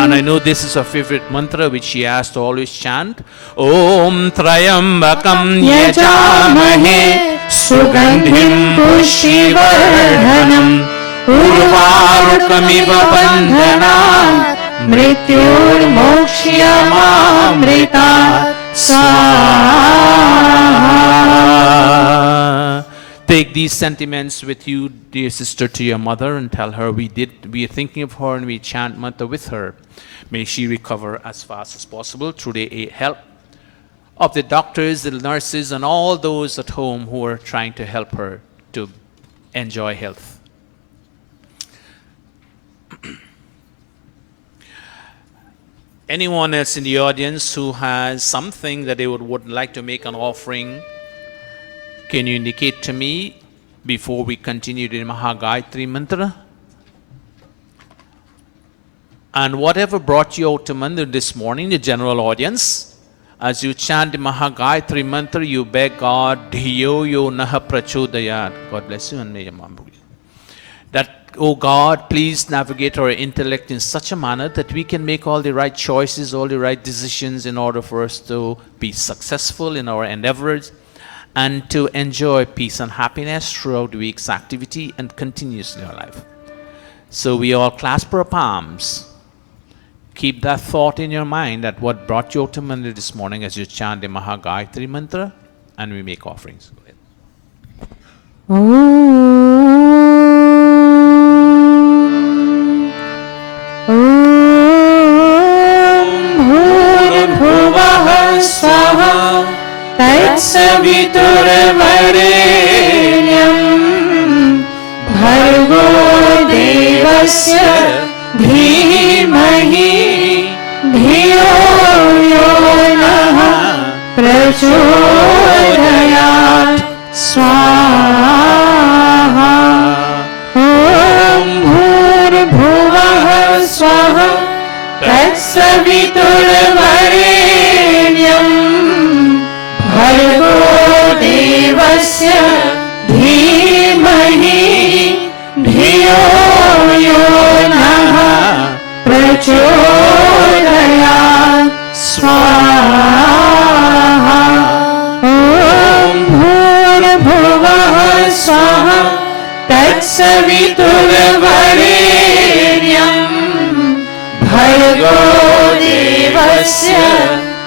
And I know this is her favorite mantra which she has to always chant. Om Trayambakam Yajamahe Sugandhim Pushivardhanam Urvarukamiva Bandhanam Mrityur Mokshyamamrita Swaha. Take these sentiments with you, dear sister, to your mother and tell her we are thinking of her and we chant mantra with her. May she recover as fast as possible through the help of the doctors, the nurses, and all those at home who are trying to help her to enjoy health. Anyone else in the audience who has something that they would like to make an offering, can you indicate to me before we continue the Mahagayatri mantra? And whatever brought you out to mandir this morning, the general audience, as you chant the Mahagayatri mantra, you beg God, Dhiyo yo naha prachodayat. God bless you and may your mom be. That, oh God, please navigate our intellect in such a manner that we can make all the right choices, all the right decisions in order for us to be successful in our endeavors and to enjoy peace and happiness throughout the week's activity and continuously in our life. So we all clasp our palms. Keep that thought in your mind that what brought you out to mandir this morning as you chant the Mahagayatri mantra and we make offerings. Go ahead. Bhurabhuvah swaha Tatsaviturvarenyam Bhargo devasya Dhimahi Dhiyo yo naha prachodayat Swaha. Om Bhurabhuvah swaha Tatsaviturvarenyam Bhargo devasya dhimahi dhiyo yo naha prachodayat swaha. Om Bhurabhuvah swaha Tatsaviturvarenyam Bhargo devasya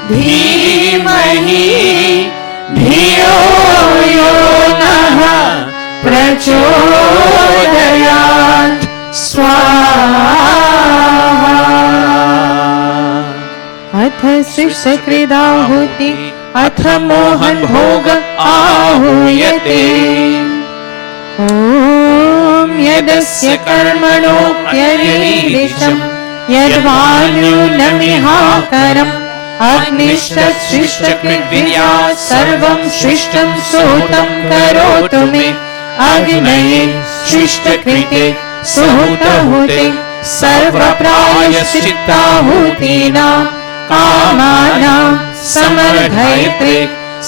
dhimahi dhiyo yo naha prachodayat swaha. अथ शिष्टकृदाहुति अथ मोहन भोग आहूयते ॐ यदस्य कर्मणोऽप्यरीरिषम् यद्वान्यूनमिहाकरम् अग्निष्टशिष्टकृद्विद्या सर्वं सृष्टं सोतं करोतु मे अग्नये शिष्टकृते सुहुतहुते सर्वप्रायश्चित्ताहुतीनां कामानां समर्धयते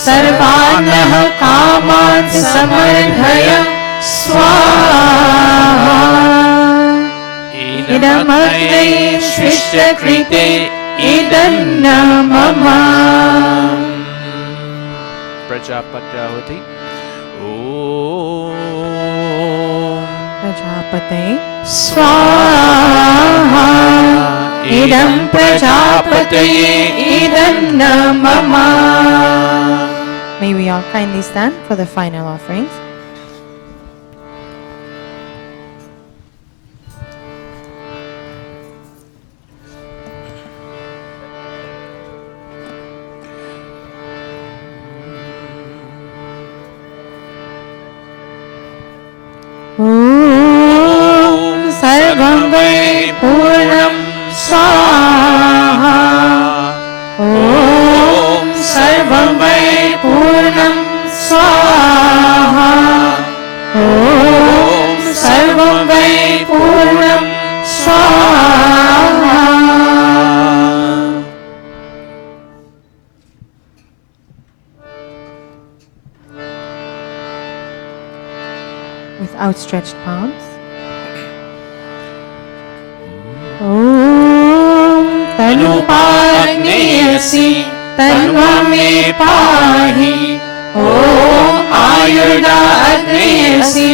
सर्वानः कामान् समर्धय स्वाहा इदमग्नये शिष्टकृते इदन्न मम प्रजापत्याहुति प्रजापतये स्वाहा इदं प्रजापतये इदन्न मम. May we all kindly stand for the final offerings. सर्वं वै पूर्णं स्वाहा ॐ सर्वं वै पूर्णं स्वाहा ॐ सर्वं वै पूर्णं स्वाहा. With outstretched palms, ॐ तनुपाग्नेयसि तन्वा मे पाहि ॐ आयुर्दाग्नेयसि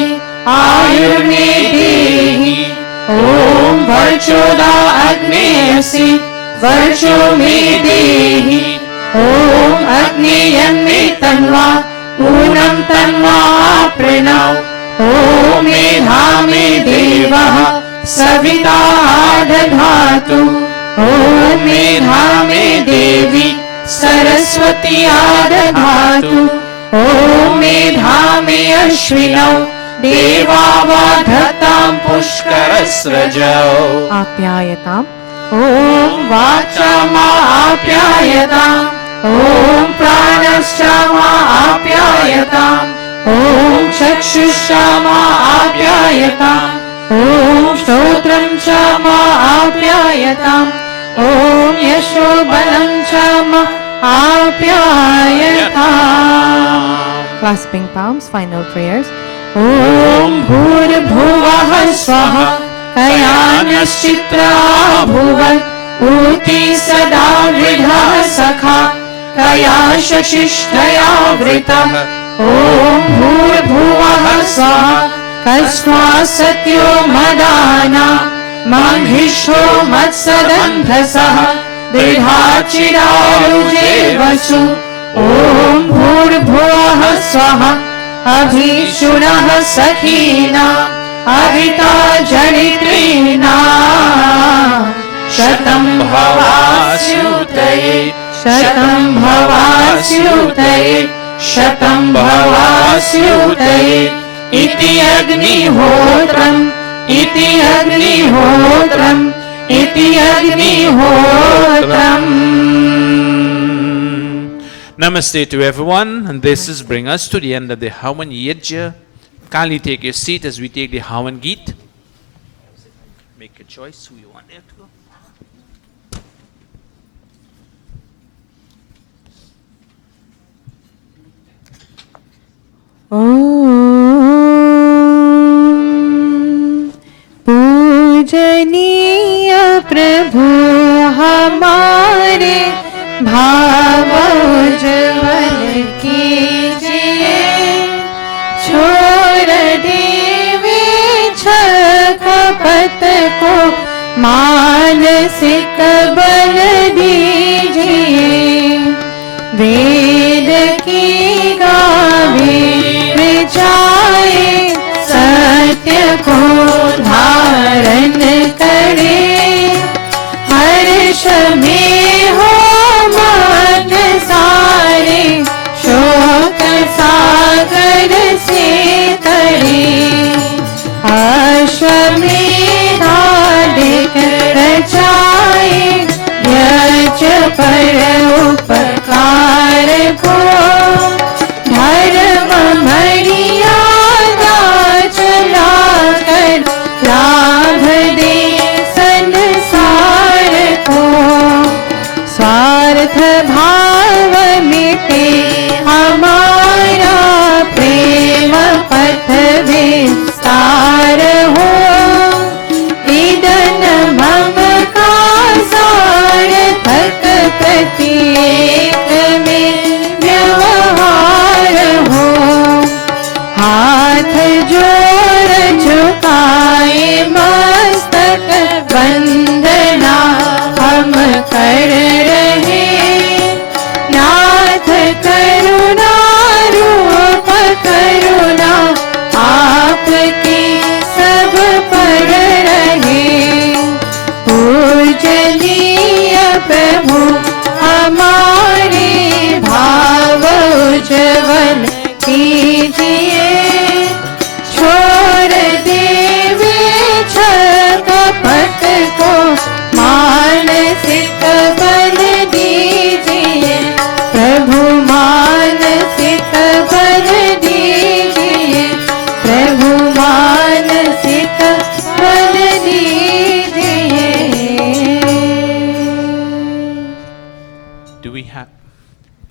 आयुर्मे देहि ॐ वर्चोदाग्नेयसि वर्चो मे देहि ॐ अग्नेयन्मे तन्वा पूर्णं तन्वा प्रणव ॐ मेधा मे देवः सविता दधातु ॐ मेधा मे देवी सरस्वती दधातु ॐ मेधा मे अश्विनौ देवावधतां पुष्करस्रजौ आप्यायताम् ॐ वाचामाप्यायताम् ॐ प्राणश्चामाप्यायताम् ॐ चक्षुषामाप्यायताम् ॐ श्रोत्रं च आप्यायताम् ॐ यशो बलं च आप्यायताम्. Clasping palms, final prayers. ॐ भूर्भुवः स्वः कयानश्चित्रा भुवन् ऊती सदा वृधः सखा कया शशिष्ठया वृतः ॐ भूर्भुवः स्वः कस्मा सत्यो मदाना माघिषो मत्सदन्धसः दृढाचिरारुजे वसु ॐ भूर्भुवः स्वः अभीषुणः सखीना अहिता जनित्रीना शतं भवास्युतये शतं भवास्युतये शतं भवास्युतये इति अग्निहोत्रम् इति अग्निहोत्रम् इति अग्निहोत्रम्. Namaste to everyone, and this is bring us to the end of the Havan Yajna. Kindly take your seat as we take the Havan Geet. Make a choice who you want there to go. पूजनीय प्रभु हमारे भावोज्वल कीजिए छोड़ देवे कपट को मानसिक बल दीजिए वेद की गावे विचारे सत्य को धारण करे हर्ष में हो मन सारे शोक सा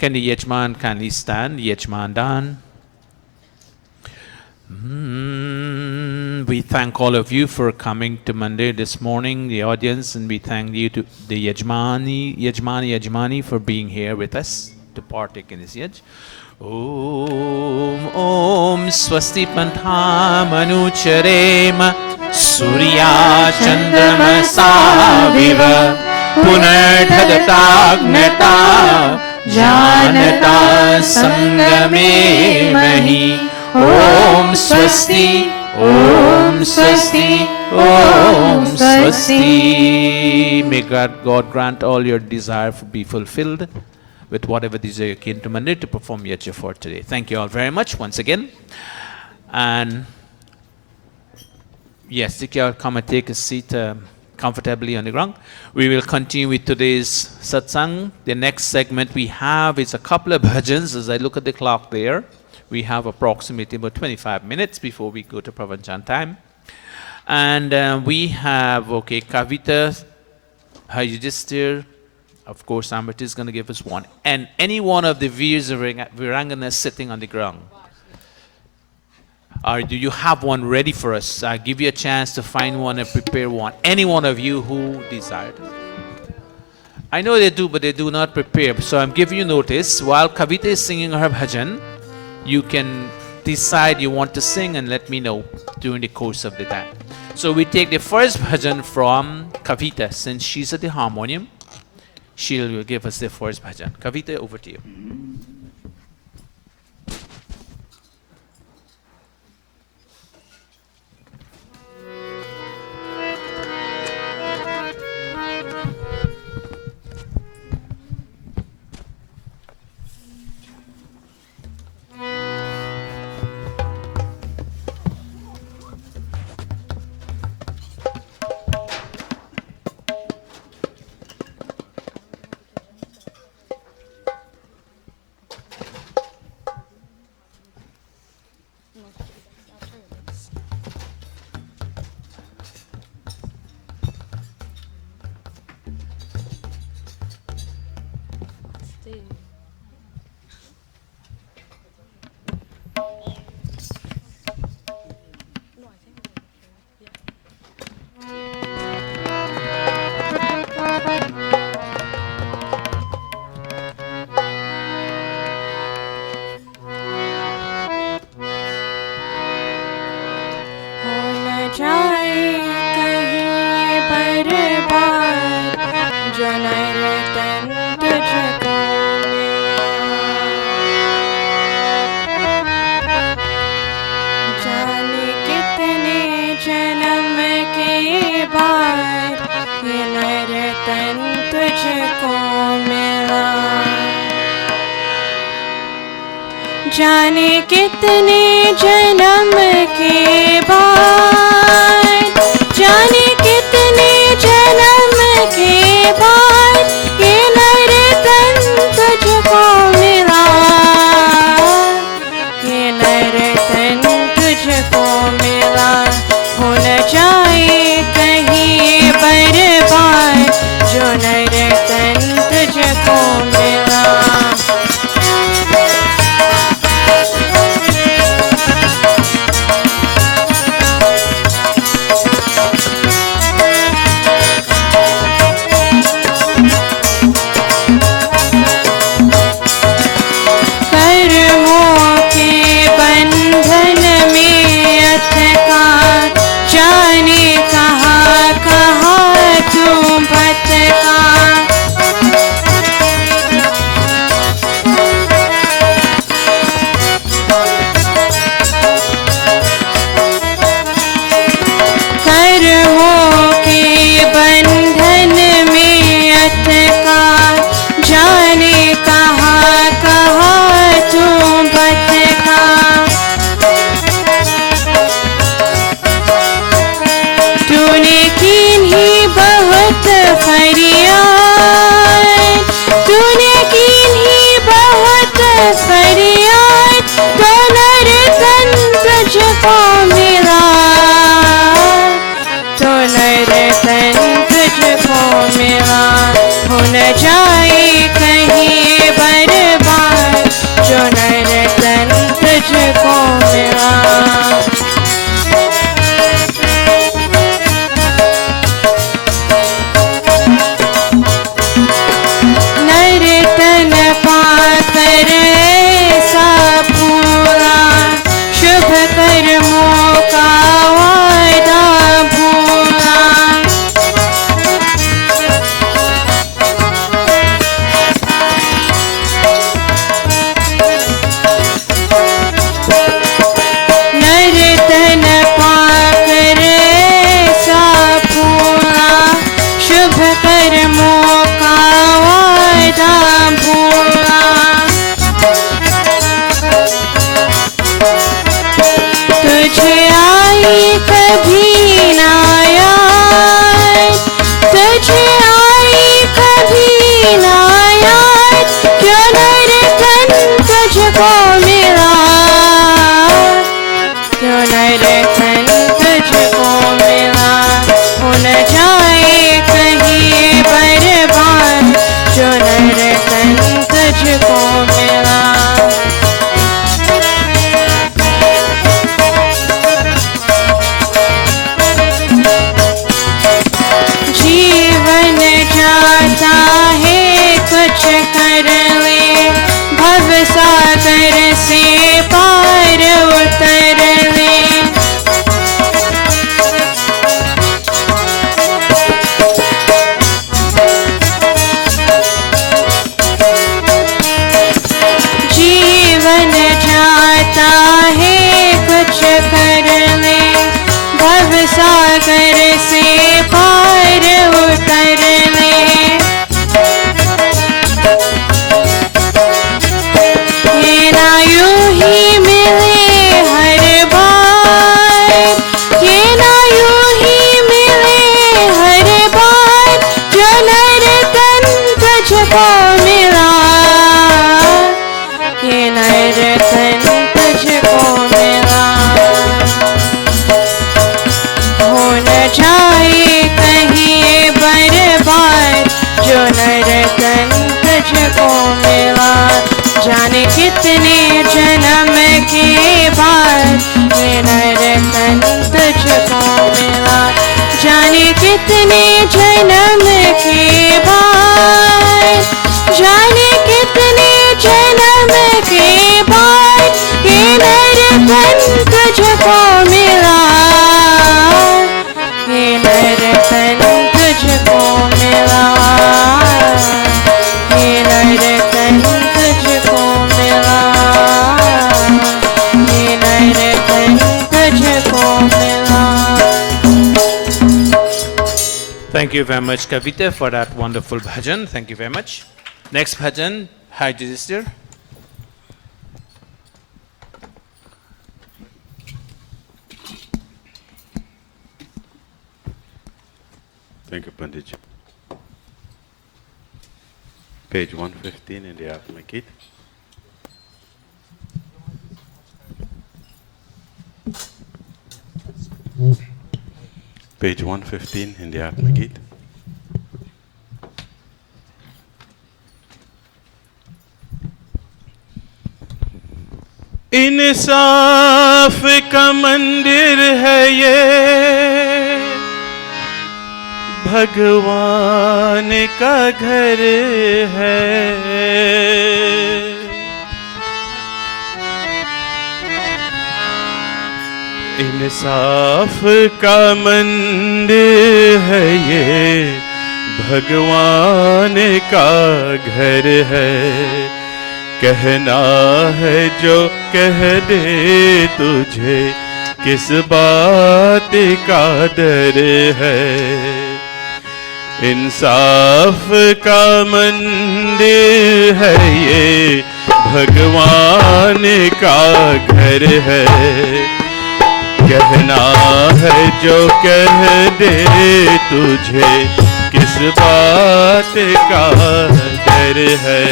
Can the Yajman kindly stand? Yajman Dan. We thank all of you for coming to Monday this morning, the audience, and we thank you to the Yajmani for being here with us to partake in this Yaj. Om Swasti Pantham Anucharema Surya Chandramasa Viva Punardhagatagnata Janata Sangame Mahi. Om Swasti, Om Swasti, Om Swasti. May God grant all your desire to be fulfilled with whatever desire you came to Monday to perform Yajna for today. Thank you all very much once again. And yes, you can come and take a seat comfortably on the ground. We will continue with today's satsang. The next segment we have is a couple of bhajans. As I look at the clock there, we have approximately about 25 minutes before we go to Pravachan time. And we have, Kavita, Yudhishthir, of course, Amrit is going to give us one. And any one of the Veers or Viranganas sitting on the ground. Or do you have one ready for us? I'll give you a chance to find one and prepare one. Any one of you who desired. I know they do, but they do not prepare. So I'm giving you notice. While Kavita is singing her bhajan, you can decide you want to sing and let me know during the course of the time. So we take the first bhajan from Kavita. Since she's at the harmonium, she'll give us the first bhajan. Kavita, over to you. जाने कितने जन्म के बाद जाने कितने जन्म के बाद ये नर तन तुझको मिला ये नर तन तुझको मिला हो न जाए कहीं बर्बाद जो नर तन तुझको मिला सागर से पार उतर ले। ये ना यूं ही मिले हर बार, ये ना यूं ही मिले हर बार, जो नर्तन तुझको मिला, ये नर्तन तुझको मिला। हो न जाए कहीं बर्बाद, जो नर्तन तुझको मिला। जाने कितने जन्म के बाद ये नर्तन तुझको मिला, जाने कितने जन्म के बाद, जाने कितने जन्म के बाद ये नर्तन तुझको मिला, ये नर्तन तुझको मिला, ये नर्तन तुझको मिला, ये नर्तन तुझको मिला। Thank you very much, Kavita, for that wonderful bhajan. Thank you very much. Next bhajan, Hi Yudhishthir. Thank you, Pandit. Page 115 in the Atma Gita. Page 115 in the Atma Gita. इंसाफ का मंदिर है ये, भगवान का घर है। इंसाफ का मंदिर है ये, भगवान का घर है। कहना है जो कह दे तुझे, किस बात का डर है। इंसाफ का मंदिर है ये, भगवान का घर है। कहना है जो कह दे तुझे, किस बात का डर है।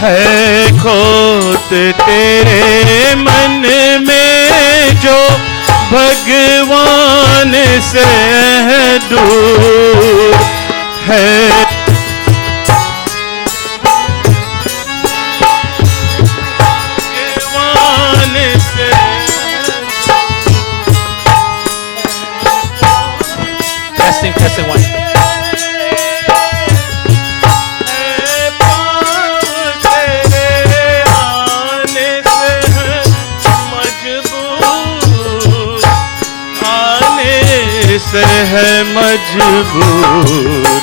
है खोट तेरे मन में जो भगवान से दूर है। भगवान से Testing one. से है मजबूर,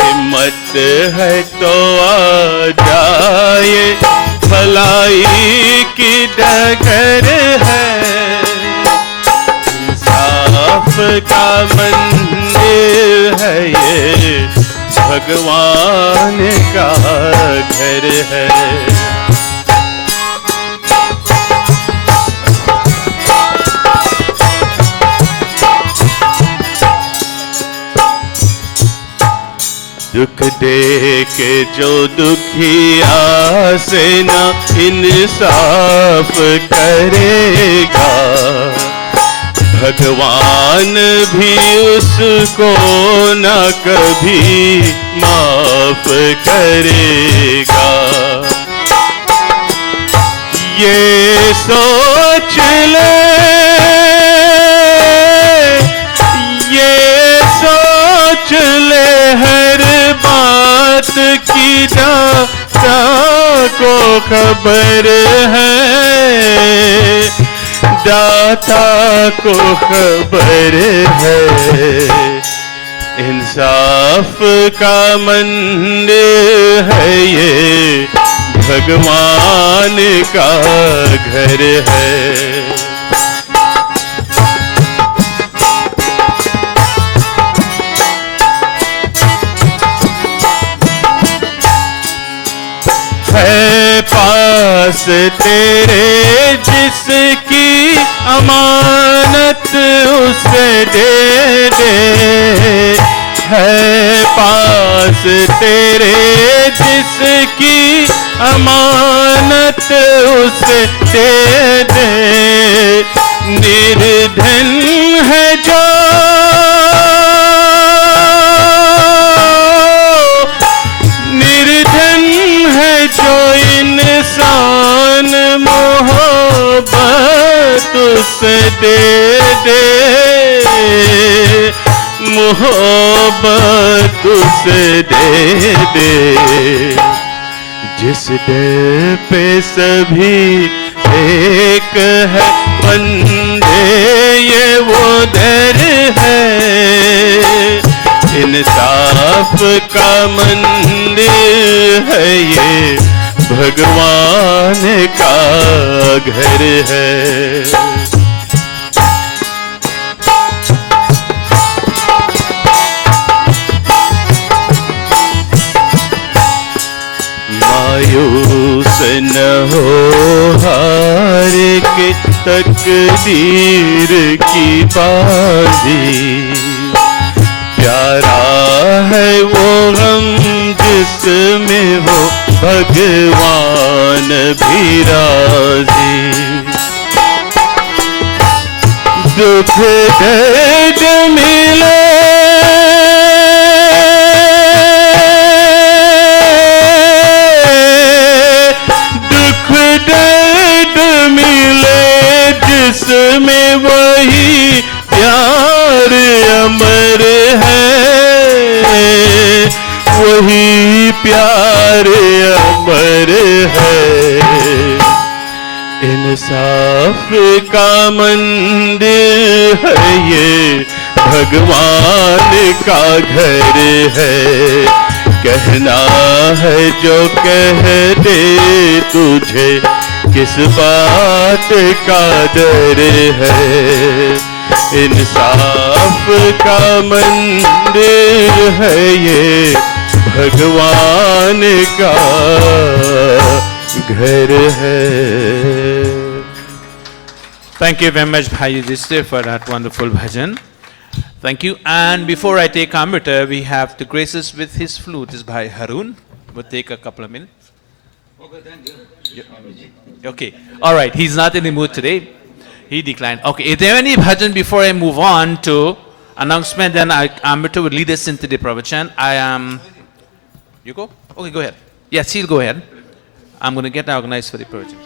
हिम्मत है तो आ जाए, भलाई की डगर है। इंसाफ का मंदिर है ये, भगवान का घर है। दुख दे के जो दुखिया से न इंसाफ करेगा, भगवान भी उसको न कभी माफ करेगा। ये सोच ले, ये सोच ले हर बात की दाता को खबर है, दाता को खबर है। इंसाफ का मंदिर है ये, भगवान का घर है। है पास तेरे जिसकी अमानत उसे दे दे, है पास तेरे जिसकी अमानत उसे दे दे। निर्धन है जो इंसान मोहब्बत उसे दे दे, मोहब्बत उसे दे दे। जिस दर पे सभी एक है बंदे, ये वो दर है। इंसाफ का मंदिर है ये, भगवान का घर है। मायूस न हो हार के तकदीर की बाजी, प्यारा है वो गम जिसमें हो भगवान भी राजी। दुख दर्द मिले दुख दर्द मिले जिसमें वही प्यार अमर है, वही प्यार अमर है। इंसाफ का मंदिर है ये, भगवान का घर है। कहना है जो कह दे तुझे, किस बात का डर है। इंसाफ का मंदिर है ये, भगवान का घर है। Thank you very much, Bhai Yudhishthir, for that wonderful bhajan. Thank you. And before I take Amrita, we have to grace us with his flute. Is Bhai Harun. We'll take a couple of minutes. Okay. All right. He's not in the mood today. He declined. Okay. Is there any bhajan before I move on to announcement? Then Amrita will lead us into the Pravachan. I am. You go? Okay, go ahead. Yes, he'll go ahead. I'm going to get organized for the Pravachan.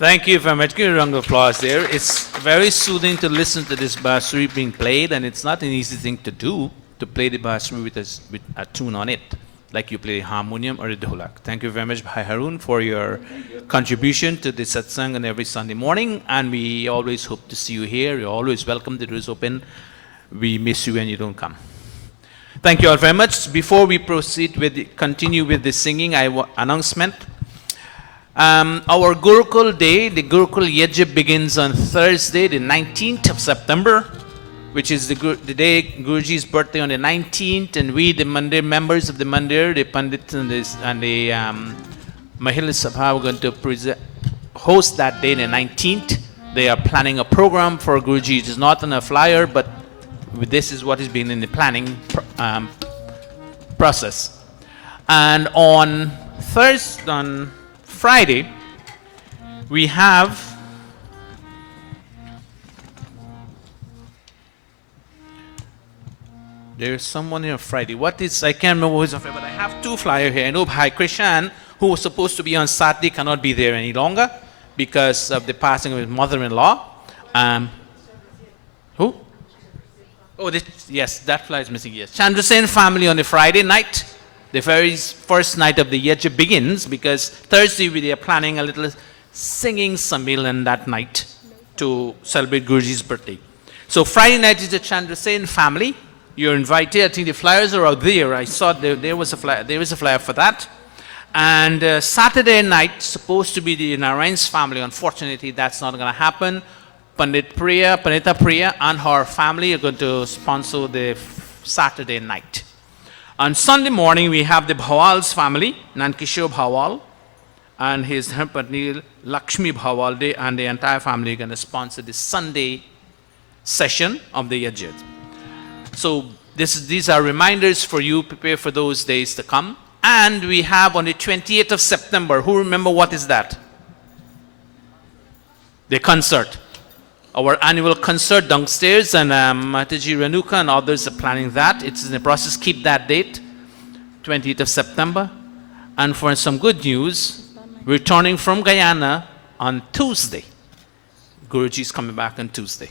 Thank you very much. Give a round of applause there. It's very soothing to listen to this bansuri being played, and it's not an easy thing to do, to play the bansuri with a tune on it, like you play harmonium or a dholak. Thank you very much, Bhai Harun, for your contribution to the satsang on every Sunday morning, and we always hope to see you here. You're always welcome. The door is open. We miss you when you don't come. Thank you all very much. Before we continue with the singing, announcement. Our Gurukul Day, the Gurukul Yajna begins on Thursday, the 19th of September, which is the day Guruji's birthday on the 19th, and we, the Mandir members of the Mandir, the Pandits and the Mahila Sabha, are going to host that day, the 19th. They are planning a program for Guruji. It is not on a flyer, but this is what has been in the planning process. And on Friday, we have there's someone here on Friday. I can't remember who's on Friday, but I have two flyers here. I know Bhai Krishan, who was supposed to be on Saturday, cannot be there any longer because of the passing of his mother-in-law. Who? Oh, yes, that flyer is missing, yes. Chandrasen family on a Friday night. The very first night of the Yajna begins, because Thursday we are planning a little singing sammilan that night to celebrate Guruji's birthday. So Friday night is the Chandrasen family. You're invited. I think the flyers are out there. I saw there was a flyer for that. And Saturday night supposed to be the Narayan's family. Unfortunately, that's not going to happen. Pandita Priya and her family are going to sponsor the Saturday night. On Sunday morning, we have the Bhawal's family, Nankishore Bhawal, and his Patni Lakshmi Bhawal, and the entire family are going to sponsor the Sunday session of the Yajna. So these are reminders for you, prepare for those days to come. And we have on the 28th of September, who remember what is that? The concert. Our annual concert downstairs, and Mataji Renuka and others are planning that. It's in the process. Keep that date, 28th of September. And for some good news, returning from Guyana on Tuesday. Guruji is coming back on Tuesday.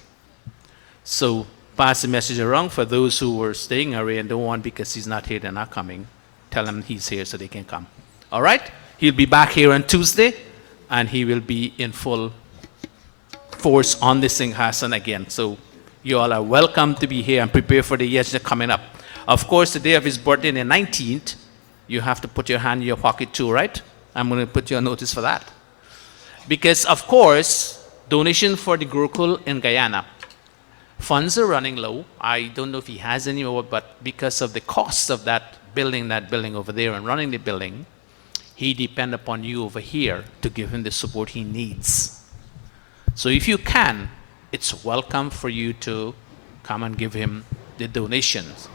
So pass the message around for those who were staying away and don't want because he's not here, they're not coming. Tell them he's here so they can come. All right? He'll be back here on Tuesday, and he will be in full force on the Singhasan again. So you all are welcome to be here and prepare for the Yajna coming up. Of course, the day of his birthday, the 19th, you have to put your hand in your pocket too, right? I'm going to put you on notice for that. Because, of course, donation for the Gurukul in Guyana. Funds are running low. I don't know if he has any more, but because of the cost of that building over there and running the building, he depends upon you over here to give him the support he needs. So if you can, it's welcome for you to come and give him the donations.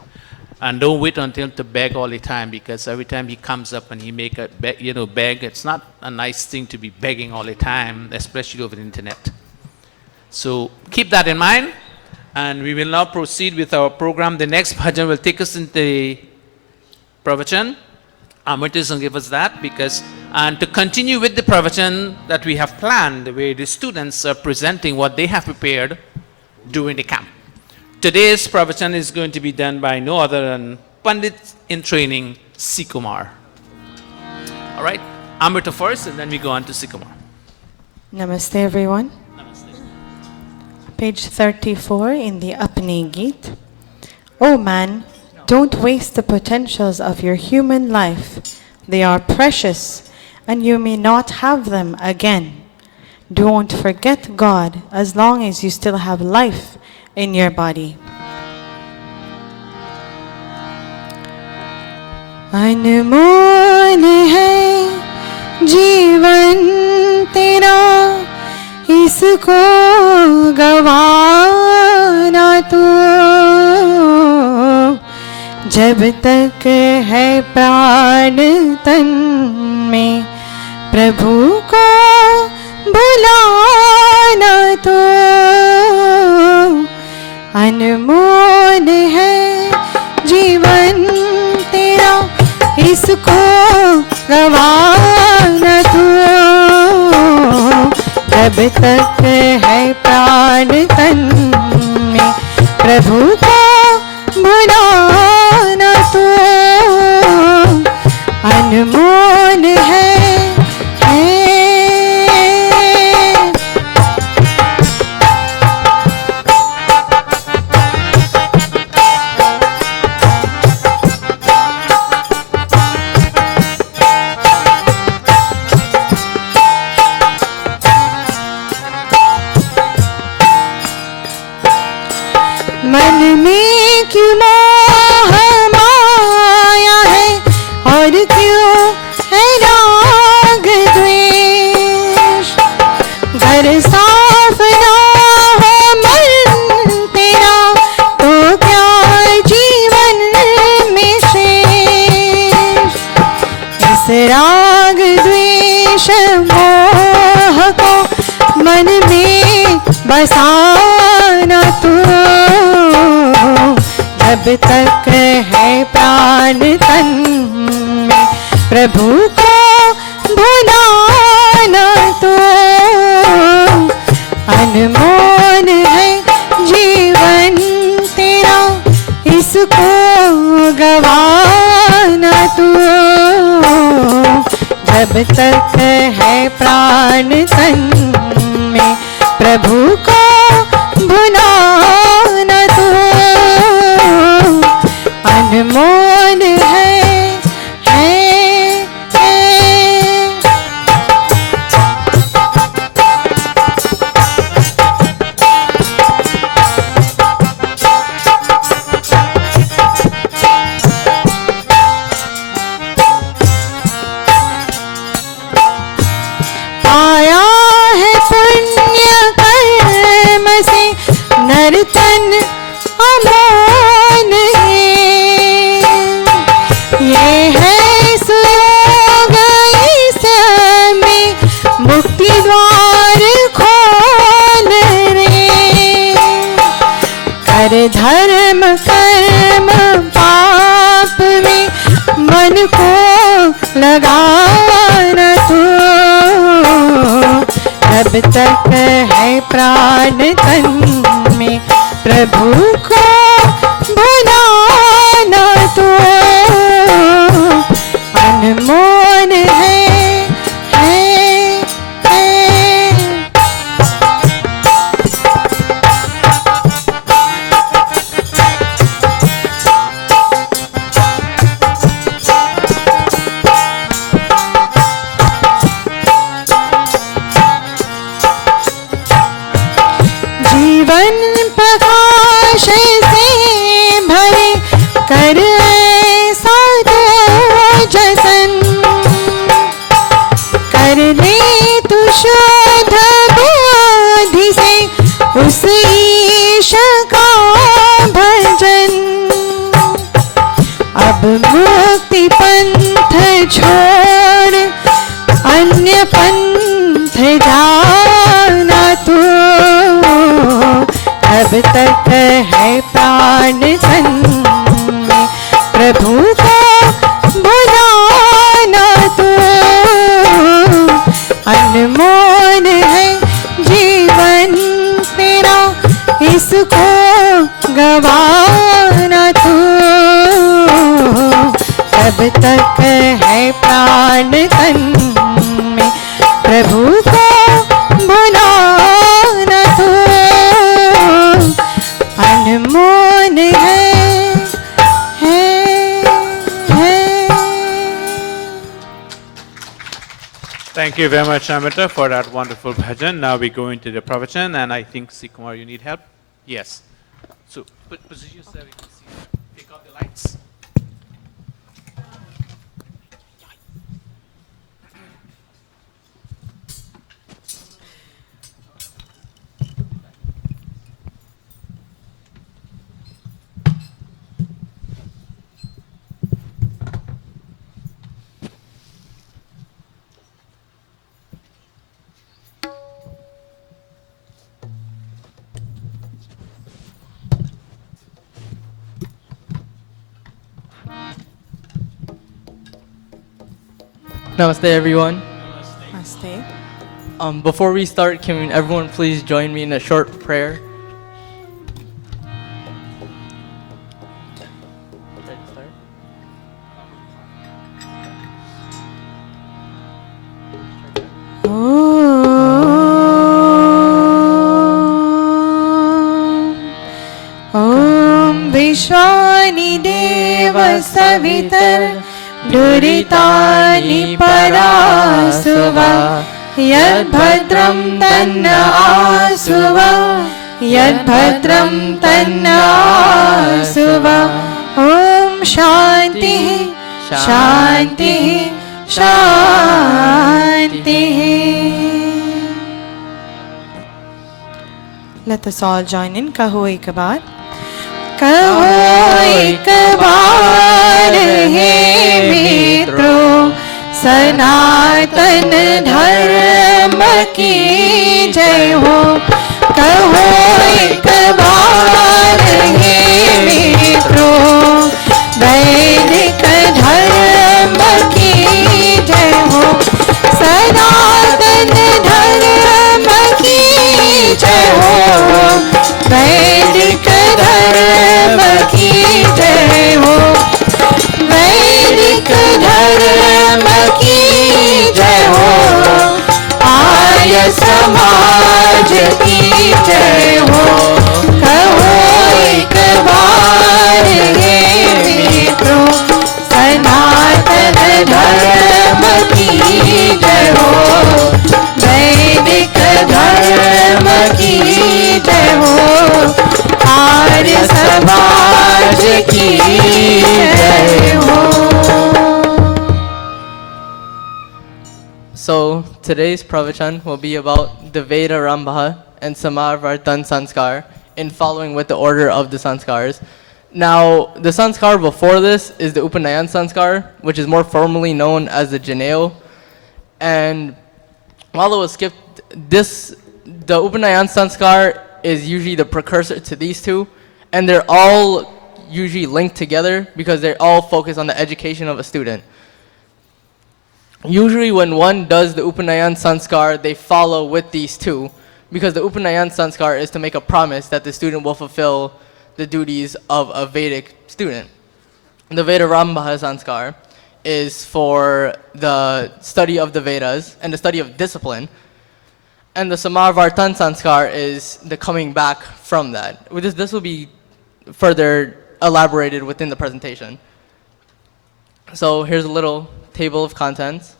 And don't wait until to beg all the time, because every time he comes up and he make a beg, it's not a nice thing to be begging all the time, especially over the internet. So keep that in mind, and we will now proceed with our program. The next bhajan will take us into the Pravachan. Amritas will give us that, and to continue with the Pravachan that we have planned, where the students are presenting what they have prepared during the camp. Today's Pravachan is going to be done by no other than Pandit in training, Sikumar. All right, Amrita first, and then we go on to Sikumar. Namaste, everyone. Namaste. Page 34 in the Apne Geet. Oh man, don't waste the potentials of your human life. They are precious, and you may not have them again. Don't forget God as long as you still have life in your body. अनमोल है जीवन तेरा, इसको गवाना तो जब तक है प्राण तन में, प्रभु को बुलाना तो अनमोल है जीवन तेरा, इसको गवाना तो तक है प्राण तन में प्रभु को भुला न तू अनमोल है मन में क्यों मोह माया है और क्यों है राग द्वेष घर साफ ना हो मन तेरा तो क्या जीवन में शेष इस राग द्वेष मोह को मन में बसाना तू जब तक है प्राण तन में प्रभु को भुला न तो अनमोल है जीवन तेरा इसको गवाना तू जब तक है प्राण तन में प्रभु को भुला न तो अनमोल है आया है पुण्य कर्म से नर्तन अमोल ये है सुयोग इसमें मुक्ति द्वार खोल रे कर धर्म कर्म पाप में मन को लगाना तू जब तक है प्राण तन में प्रभु को भुला न तो अनमोल है जीवन प्रकाश से भरे कर ऐसा तो जतन कर ले तू शुद्ध बुद्धि से उस ईश का भजन अब मुक्ति पंथ छोड़ अन्य पंथ जाना तू जब तक है प्राण तन में प्रभु को भुला न तो अनमोल है जीवन तेरा इसको गवाना तू जब तक है प्राण तन में प्रभु को भुला न तो अनमोल है Thank you very much, Amrita, for that wonderful bhajan. Now we go into the Pravachan, and I think, Sikumar, you need help? Yes. So, position yourself, you can see. Take out the lights. Namaste everyone. नमस्ते Before we start, can everyone please join me in a short prayer? ॐ विश्वानि देव सवितर दुरितानि परासुव यद्भद्रं तन्न आसुव यद्भद्रं तन्न आसुव ॐ शान्तिः शान्तिः शान्तिः. Let us all join in. कहो एक बार. कहो एक बार हे मित्रों, सनातन धर्म की जय हो. कहो एक बार हे मित्रों, वैदिक धर्म की जय हो. सनातन धर्म की जय हो. वैदिक धर्म की जय हो. वैदिक धर्म की जय हो. आर्य समाज की जय हो. कहो एक बार हे मित्रों, सनातन धर्म की जय हो. वैदिक धर्म की जय हो. आर्य समाज की जय हो. So today's Pravachan will be about the Veda Rambha and Samavartan Sanskar in following with the order of the Sanskars. Now, the Sanskar before this is the Upanayan Sanskar, which is more formally known as the Janeo. And while it was skipped, the Upanayan Sanskar is usually the precursor to these two, and they're all usually linked together because they all focus on the education of a student. Usually when one does the Upanayan Sanskar, they follow with these two, because the Upanayan Sanskar is to make a promise that the student will fulfill the duties of a Vedic student. The Veda Rambha Sanskar is for the study of the Vedas and the study of discipline. And the Samavartan Sanskar is the coming back from that. This will be further elaborated within the presentation. So here's a little table of contents.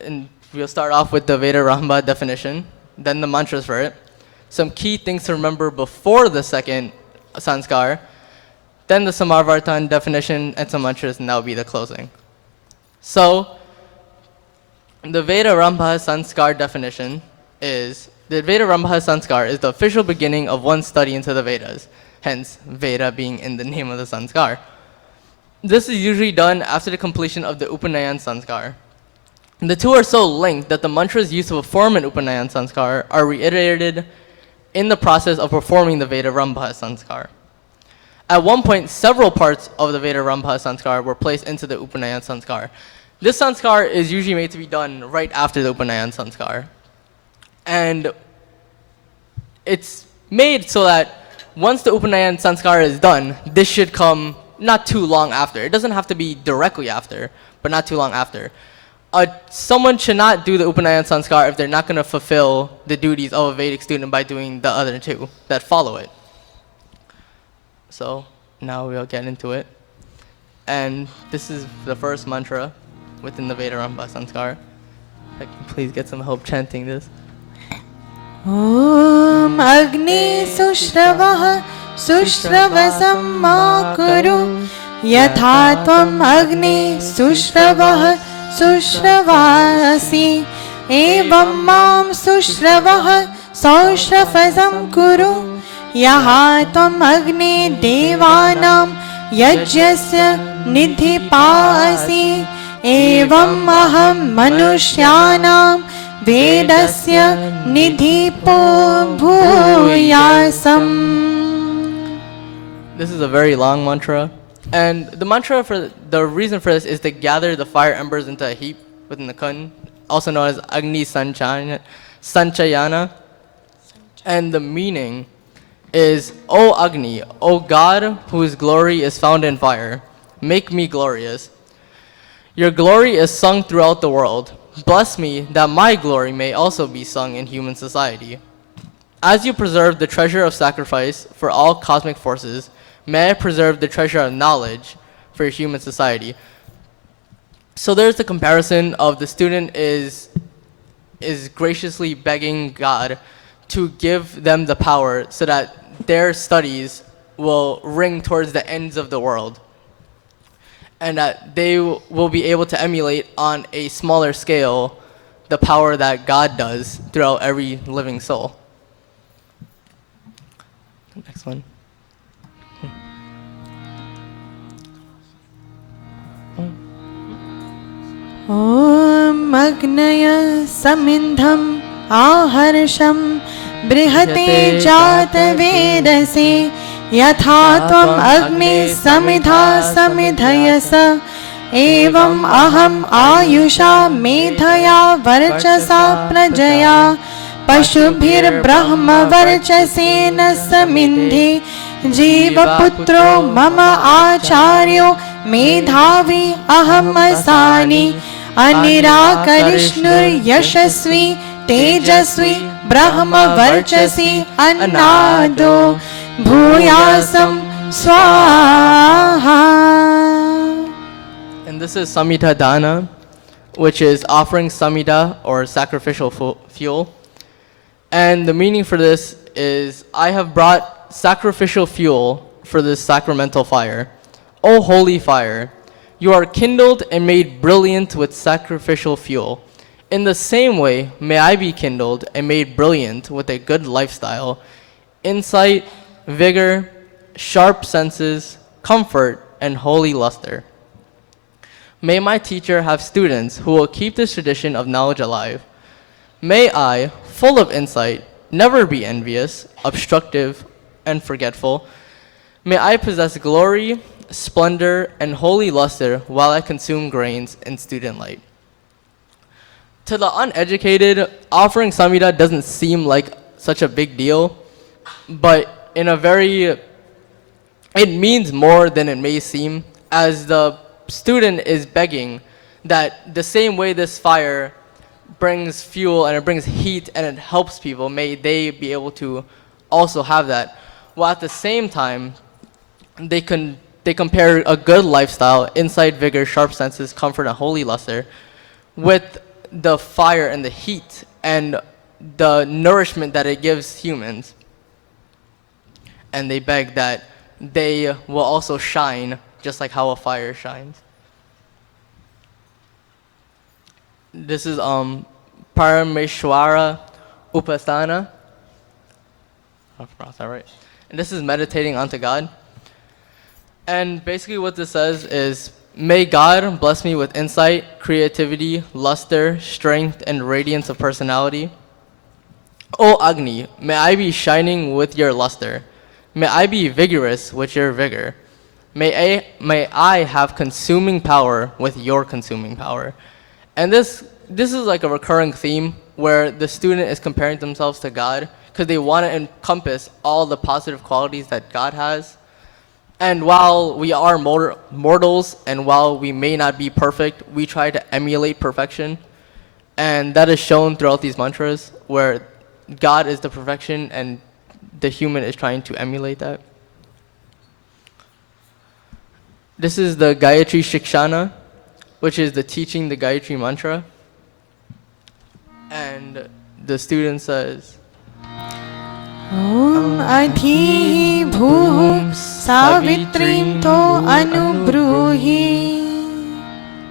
And we'll start off with the Veda Rambha definition, then the mantras for it. Some key things to remember before the second Sanskar, then the Samavartan definition and some mantras, and that will be the closing. So, the Veda Rambha Sanskar definition is, the Veda Rambha Sanskar is the official beginning of one's study into the Vedas, hence Veda being in the name of the Sanskar. This is usually done after the completion of the Upanayan Sanskar. The two are so linked that the mantras used to perform an Upanayan Sanskar are reiterated in the process of performing the Veda Rambha Sanskar. At one point, several parts of the Veda Rambha Sanskar were placed into the Upanayan Sanskar. This Sanskar is usually made to be done right after the Upanayan Sanskar. And it's made so that once the Upanayan Sanskar is done, this should come not too long after. It doesn't have to be directly after, but not too long after. Someone should not do the Upanayan Sanskar if they're not going to fulfill the duties of a Vedic student by doing the other two that follow it. So now we'll get into it. And this is the first mantra within the Veda Rambha Sanskar. I can please get some help chanting this. ॐ अग्नि सुश्रवः सुश्रवसं मा कुरु यथा त्वम् अग्नि सुश्रवः सुश्रवासि एवं मां सुश्रवः सौश्रवसं कुरु यहा त्वम् अग्नि देवानां यज्ञस्य निधिपासि एवं अहं मनुष्याणां वेदस्य निधिपो भूयासम्. This is a very long mantra. And the mantra, for the reason for this is to gather the fire embers into a heap within the kun also known as Agni Sanchayana. And the meaning is, O Agni, O God, whose glory is found in fire, make me glorious. Your glory is sung throughout the world. Bless me that my glory may also be sung in human society. As you preserve the treasure of sacrifice for all cosmic forces, may I preserve the treasure of knowledge for human society. So there's the comparison of the student is graciously begging God to give them the power so that their studies will ring towards the ends of the world, and that they will be able to emulate on a smaller scale the power that God does throughout every living soul. Next one. ॐ अग्नय समिन्धम् आहर्षं बृहते जातवेदसे यथा त्वम् अग्ने समिधा समिधयस एवम् अहम् आयुषा मेधया वर्चसा प्रजया पशुभिर्ब्रह्म वर्चसेन समिन्धे जीवपुत्रो मम आचार्यो मेधावी अहमसानि अनिराकरिष्णुर्यशस्वी तेजस्वी ब्रह्म वर्चसी अन्नादो भूयासं स्वाहा. And this is Samhita Dana, which is offering Samhita or sacrificial fuel. And the meaning for this is, I have brought sacrificial fuel for this sacramental fire. O holy fire, you are kindled and made brilliant with sacrificial fuel. In the same way, may I be kindled and made brilliant with a good lifestyle, insight, vigor, sharp senses, comfort, and holy luster. May my teacher have students who will keep this tradition of knowledge alive. May I, full of insight, never be envious, obstructive, and forgetful. May I possess glory, splendor, and holy luster while I consume grains in student light. To the uneducated, offering Samhita doesn't seem like such a big deal, but it means more than it may seem, as the student is begging that the same way this fire brings fuel and it brings heat and it helps people, may they be able to also have that. While at the same time, they compare a good lifestyle, insight, vigor, sharp senses, comfort, and holy luster with the fire and the heat and the nourishment that it gives humans. And they beg that they will also shine just like how a fire shines. This is Parameshwara Upasana. I pronounced that right. And this is meditating onto God. And basically what this says is, may God bless me with insight, creativity, luster, strength, and radiance of personality. O Agni, may I be shining with your luster. May I be vigorous with your vigor. May I have consuming power with your consuming power. And this is like a recurring theme where the student is comparing themselves to God because they want to encompass all the positive qualities that God has. And while we are mortals and while we may not be perfect, we try to emulate perfection. And that is shown throughout these mantras where God is the perfection and the human is trying to emulate that. This is the Gayatri Shikshana, which is the teaching the Gayatri mantra. And the student says, ॐ अधि भूः सावित्रीं तो अनुब्रूहि.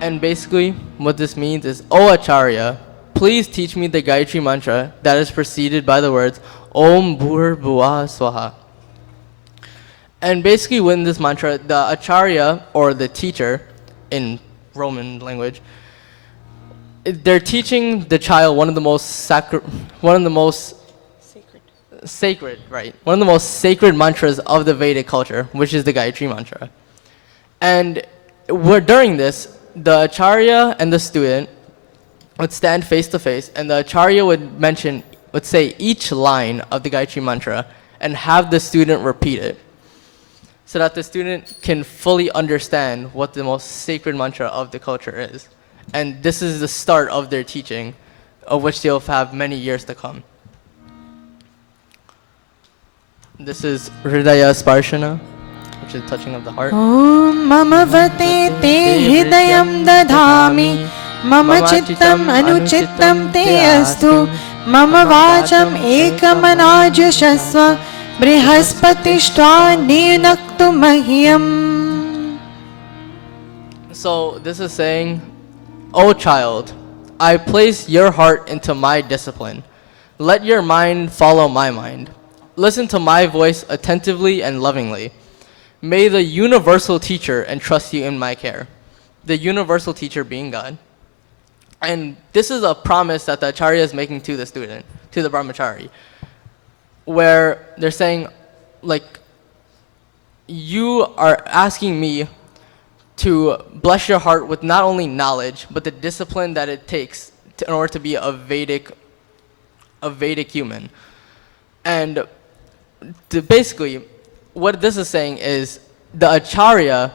and basically what this means is, O Acharya, please teach me the Gayatri mantra that is preceded by the words Om Bhur Bhuva Swaha. And basically within this mantra, the Acharya, or the teacher in Roman language, they're teaching the child one of the most sacred mantras of the Vedic culture, which is the Gayatri mantra. And during this, the Acharya and the student would stand face to face, and the acharya would say each line of the Gayatri mantra and have the student repeat it, so that the student can fully understand what the most sacred mantra of the culture is. And this is the start of their teaching, of which they'll have many years to come. This is Hridaya Sparshana, which is touching of the heart. ॐ मम वते ते हृदयं दधामि मम चित्तम् अनुचित्तं ते अस्तु मम वाचम् एकमनाजुषस्व बृहस्पतिष्ट्वा नियुनक्तु मह्यम्. So this is saying, O child, I place your heart into my discipline. Let your mind follow my mind. Listen to my voice attentively and lovingly. May the universal teacher entrust you in my care. The universal teacher being God. And this is a promise that the acharya is making to the student, to the brahmachari, where they're saying, like, you are asking me to bless your heart with not only knowledge, but the discipline that it takes in order to be a Vedic human. And basically, what this is saying is the acharya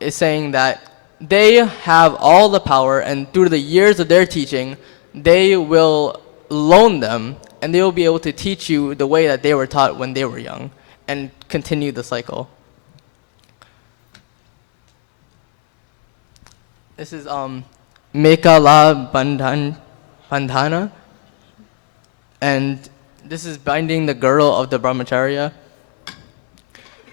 is saying that they have all the power, and through the years of their teaching, they will loan them, and they will be able to teach you the way that they were taught when they were young, and continue the cycle. This is Mekala Bandhana, and this is binding the girdle of the brahmacharya.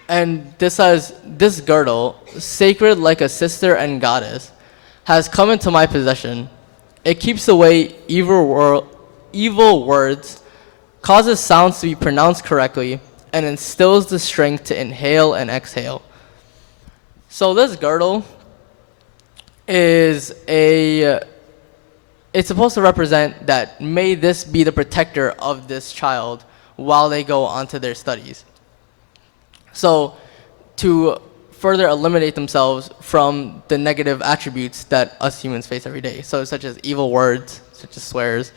And this says, this girdle, sacred like a sister and goddess, has come into my possession. It keeps away evil words, causes sounds to be pronounced correctly, and instills the strength to inhale and exhale. So this girdle is it's supposed to represent that may this be the protector of this child while they go on to their studies. So to further eliminate themselves from the negative attributes that us humans face every day, so such as evil words, such as swears,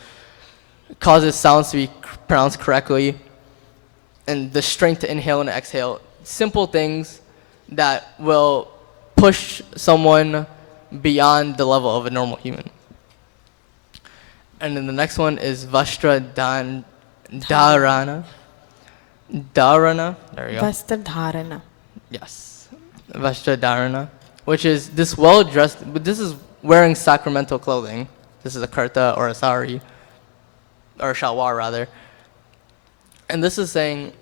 causes sounds to be pronounced correctly, and the strength to inhale and exhale, simple things that will push someone beyond the level of a normal human. And then the next one is Vastra Dharana. Dharana, there you go. Vastradharana. Yes, Vastra Dharana, which is this well-dressed, but this is wearing sacramental clothing. This is a kurta or a sari, or a shalwar rather. And this is saying,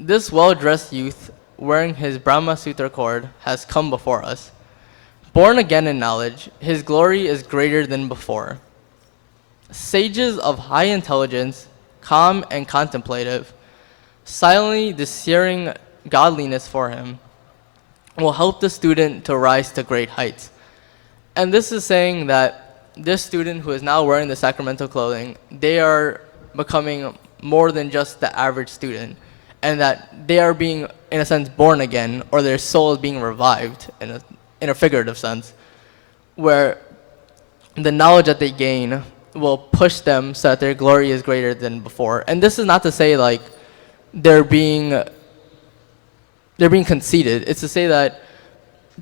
this well-dressed youth wearing his Brahma Sutra cord has come before us. Born again in knowledge, his glory is greater than before. Sages of high intelligence, calm and contemplative, silently discerning godliness for him, will help the student to rise to great heights. And this is saying that this student who is now wearing the sacramental clothing, they are becoming more than just the average student, and that they are being, in a sense, born again, or their soul is being revived in a figurative sense, where the knowledge that they gain will push them so that their glory is greater than before. And this is not to say like they're being conceited. It's to say that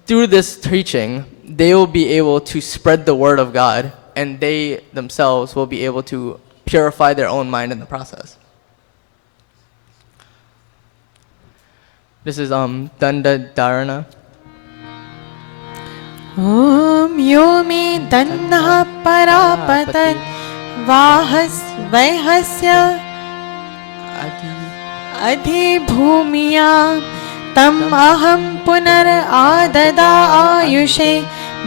through this teaching, they will be able to spread the word of God, and they themselves will be able to purify their own mind in the process. This is Danda Dharana. ॐ यो मे दन्नः परापतन् वैहस्य अधिभूमियां तम् अहं पुनराददा आयुषे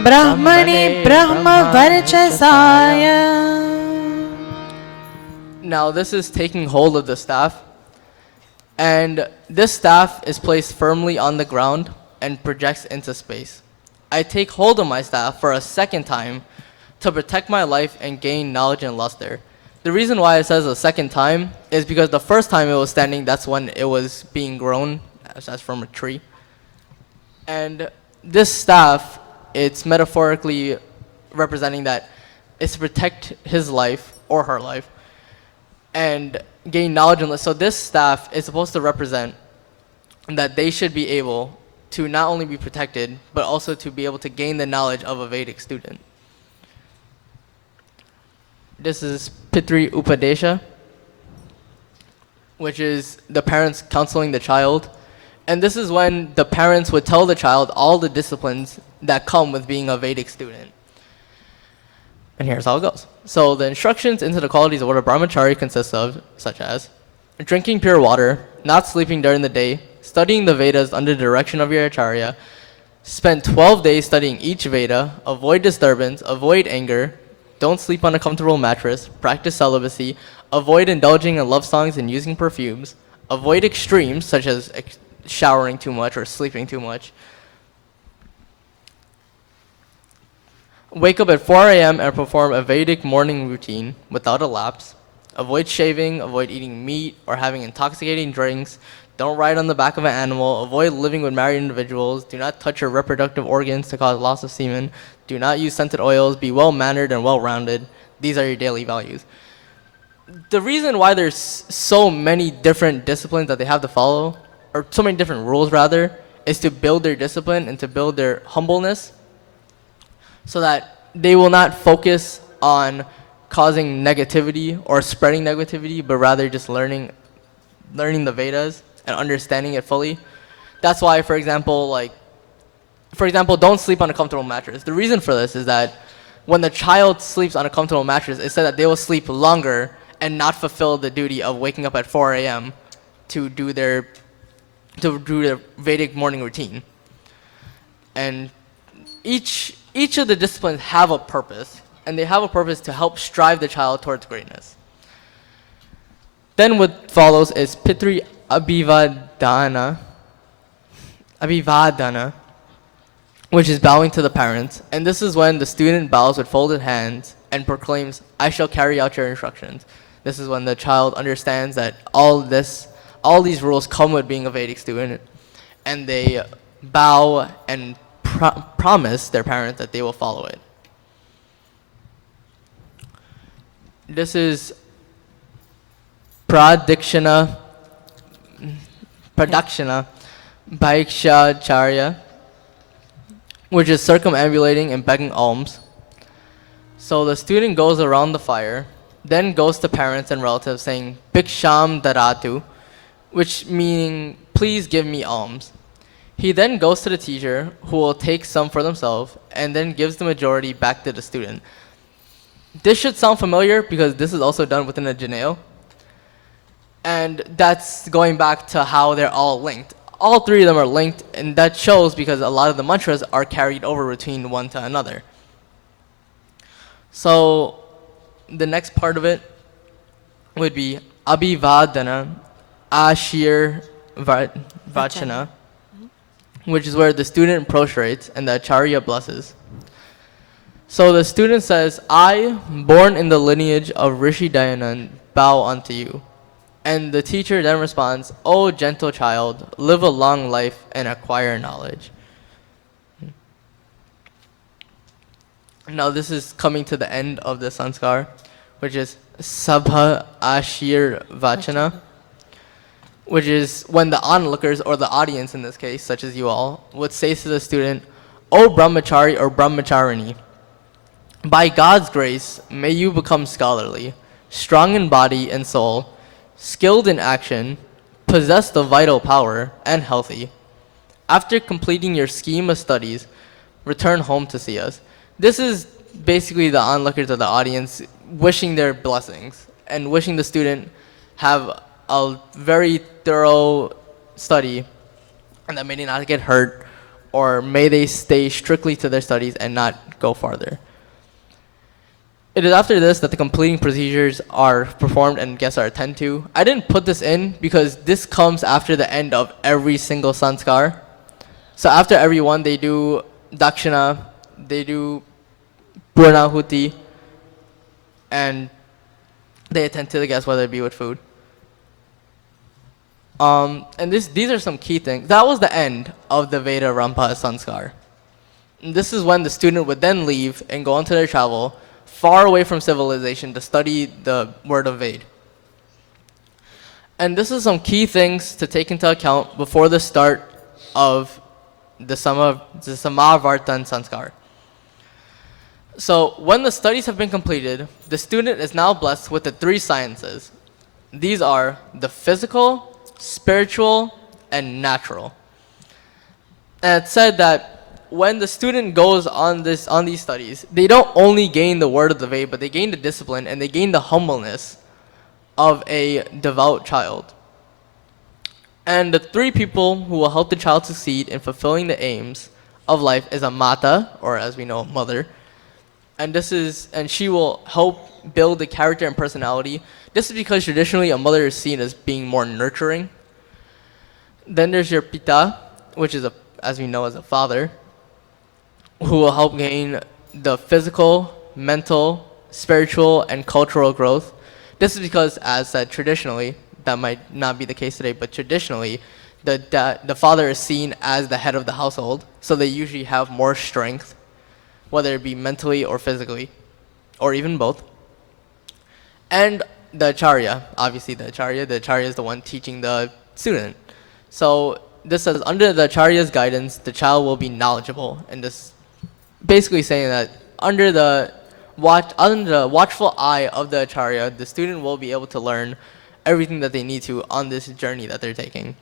ब्रह्मणे ब्रह्मवर्चसाय. Now this is taking hold of the staff, and this staff is placed firmly on the ground and projects into space. I take hold of my staff for a second time to protect my life and gain knowledge and luster. The reason why it says a second time is because the first time it was standing, that's when it was being grown as from a tree. And this staff, it's metaphorically representing that is to protect his life or her life and gain knowledge. So this staff is supposed to represent that they should be able to not only be protected, but also to be able to gain the knowledge of a Vedic student. This is Pitri Upadesha, which is the parents counseling the child. And this is when the parents would tell the child all the disciplines that come with being a Vedic student. And here's how it goes. So the instructions into the qualities of what a brahmachari consists of, such as drinking pure water, not sleeping during the day, studying the Vedas under the direction of your acharya, spend 12 days studying each Veda, avoid disturbance, avoid anger, don't sleep on a comfortable mattress, practice celibacy, avoid indulging in love songs and using perfumes, avoid extremes such as showering too much or sleeping too much, wake up at 4 a.m. and perform a Vedic morning routine without a lapse, avoid shaving, avoid eating meat or having intoxicating drinks, don't ride on the back of an animal, avoid living with married individuals, do not touch your reproductive organs to cause loss of semen, do not use scented oils, be well-mannered and well-rounded. These are your daily values. The reason why there's so many different disciplines that they have to follow, or so many different rules rather, is to build their discipline and to build their humbleness so that they will not focus on causing negativity or spreading negativity, but rather just learning the Vedas and understanding it fully. That's why, for example, don't sleep on a comfortable mattress. The reason for this is that when the child sleeps on a comfortable mattress, it's said that they will sleep longer and not fulfill the duty of waking up at 4 a.m. to do their Vedic morning routine. And each of the disciplines have a purpose, and they have a purpose to help strive the child towards greatness. Then what follows is Pitri Abhivadana, which is bowing to the parents. And this is when the student bows with folded hands and proclaims, "I shall carry out your instructions." This is when the child understands that all these rules come with being a Vedic student, and they bow and promise their parents that they will follow it. This is Pradakshina Bhikshacharya, which is circumambulating and begging alms. So the student goes around the fire, then goes to parents and relatives saying, "Bhiksham daratu," which meaning, "Please give me alms." He then goes to the teacher, who will take some for themselves, and then gives the majority back to the student. This should sound familiar because this is also done within a Janeo. And that's going back to how they're all linked. All three of them are linked, and that shows because a lot of the mantras are carried over between one to another. So the next part of it would be Abhivadana Ashirvachana, which is where the student prostrates and the acharya blesses. So the student says, "I, born in the lineage of Rishi Dayananda, bow unto you." And the teacher then responds, "O gentle child, live a long life and acquire knowledge." Now this is coming to the end of the sanskar, which is Sabha Ashirvachana, which is when the onlookers, or the audience in this case, such as you all, would say to the student, "O brahmachari or brahmacharini, by God's grace, may you become scholarly, strong in body and soul, skilled in action, possess the vital power, and healthy. After completing your scheme of studies, return home to see us." This is basically the onlookers of the audience wishing their blessings and wishing the student have a very thorough study and that may they not get hurt, or may they stay strictly to their studies and not go farther. It is after this that the completing procedures are performed and guests are attended to. I didn't put this in because this comes after the end of every single sanskar. So after every one, they do dakshina, they do purnahuti, and they attend to the guests, whether it be with food. And these are some key things. That was the end of the Veda Rampa sanskar. And this is when the student would then leave and go on to their travel, far away from civilization to study the word of Ved. And this is some key things to take into account before the start of the Samavartan Sanskar. So when the studies have been completed, the student is now blessed with the 3 sciences. These are the physical, spiritual, and natural. And it's said that when the student goes on these studies, they don't only gain the word of the Ved, but they gain the discipline and they gain the humbleness of a devout child. And the 3 people who will help the child succeed in fulfilling the aims of life is a mata, or as we know, mother. And she will help build the character and personality. This is because traditionally a mother is seen as being more nurturing. Then there's your pita, which is as we know, as a father, who will help gain the physical, mental, spiritual, and cultural growth. This is because, as said traditionally, that might not be the case today, but traditionally, the father is seen as the head of the household, so they usually have more strength, whether it be mentally or physically, or even both. And the acharya, obviously the acharya is the one teaching the student. So this says, under the acharya's guidance, the child will be knowledgeable. And this basically saying that under the watchful eye of the acharya, the student will be able to learn everything that they need to on this journey that they're taking.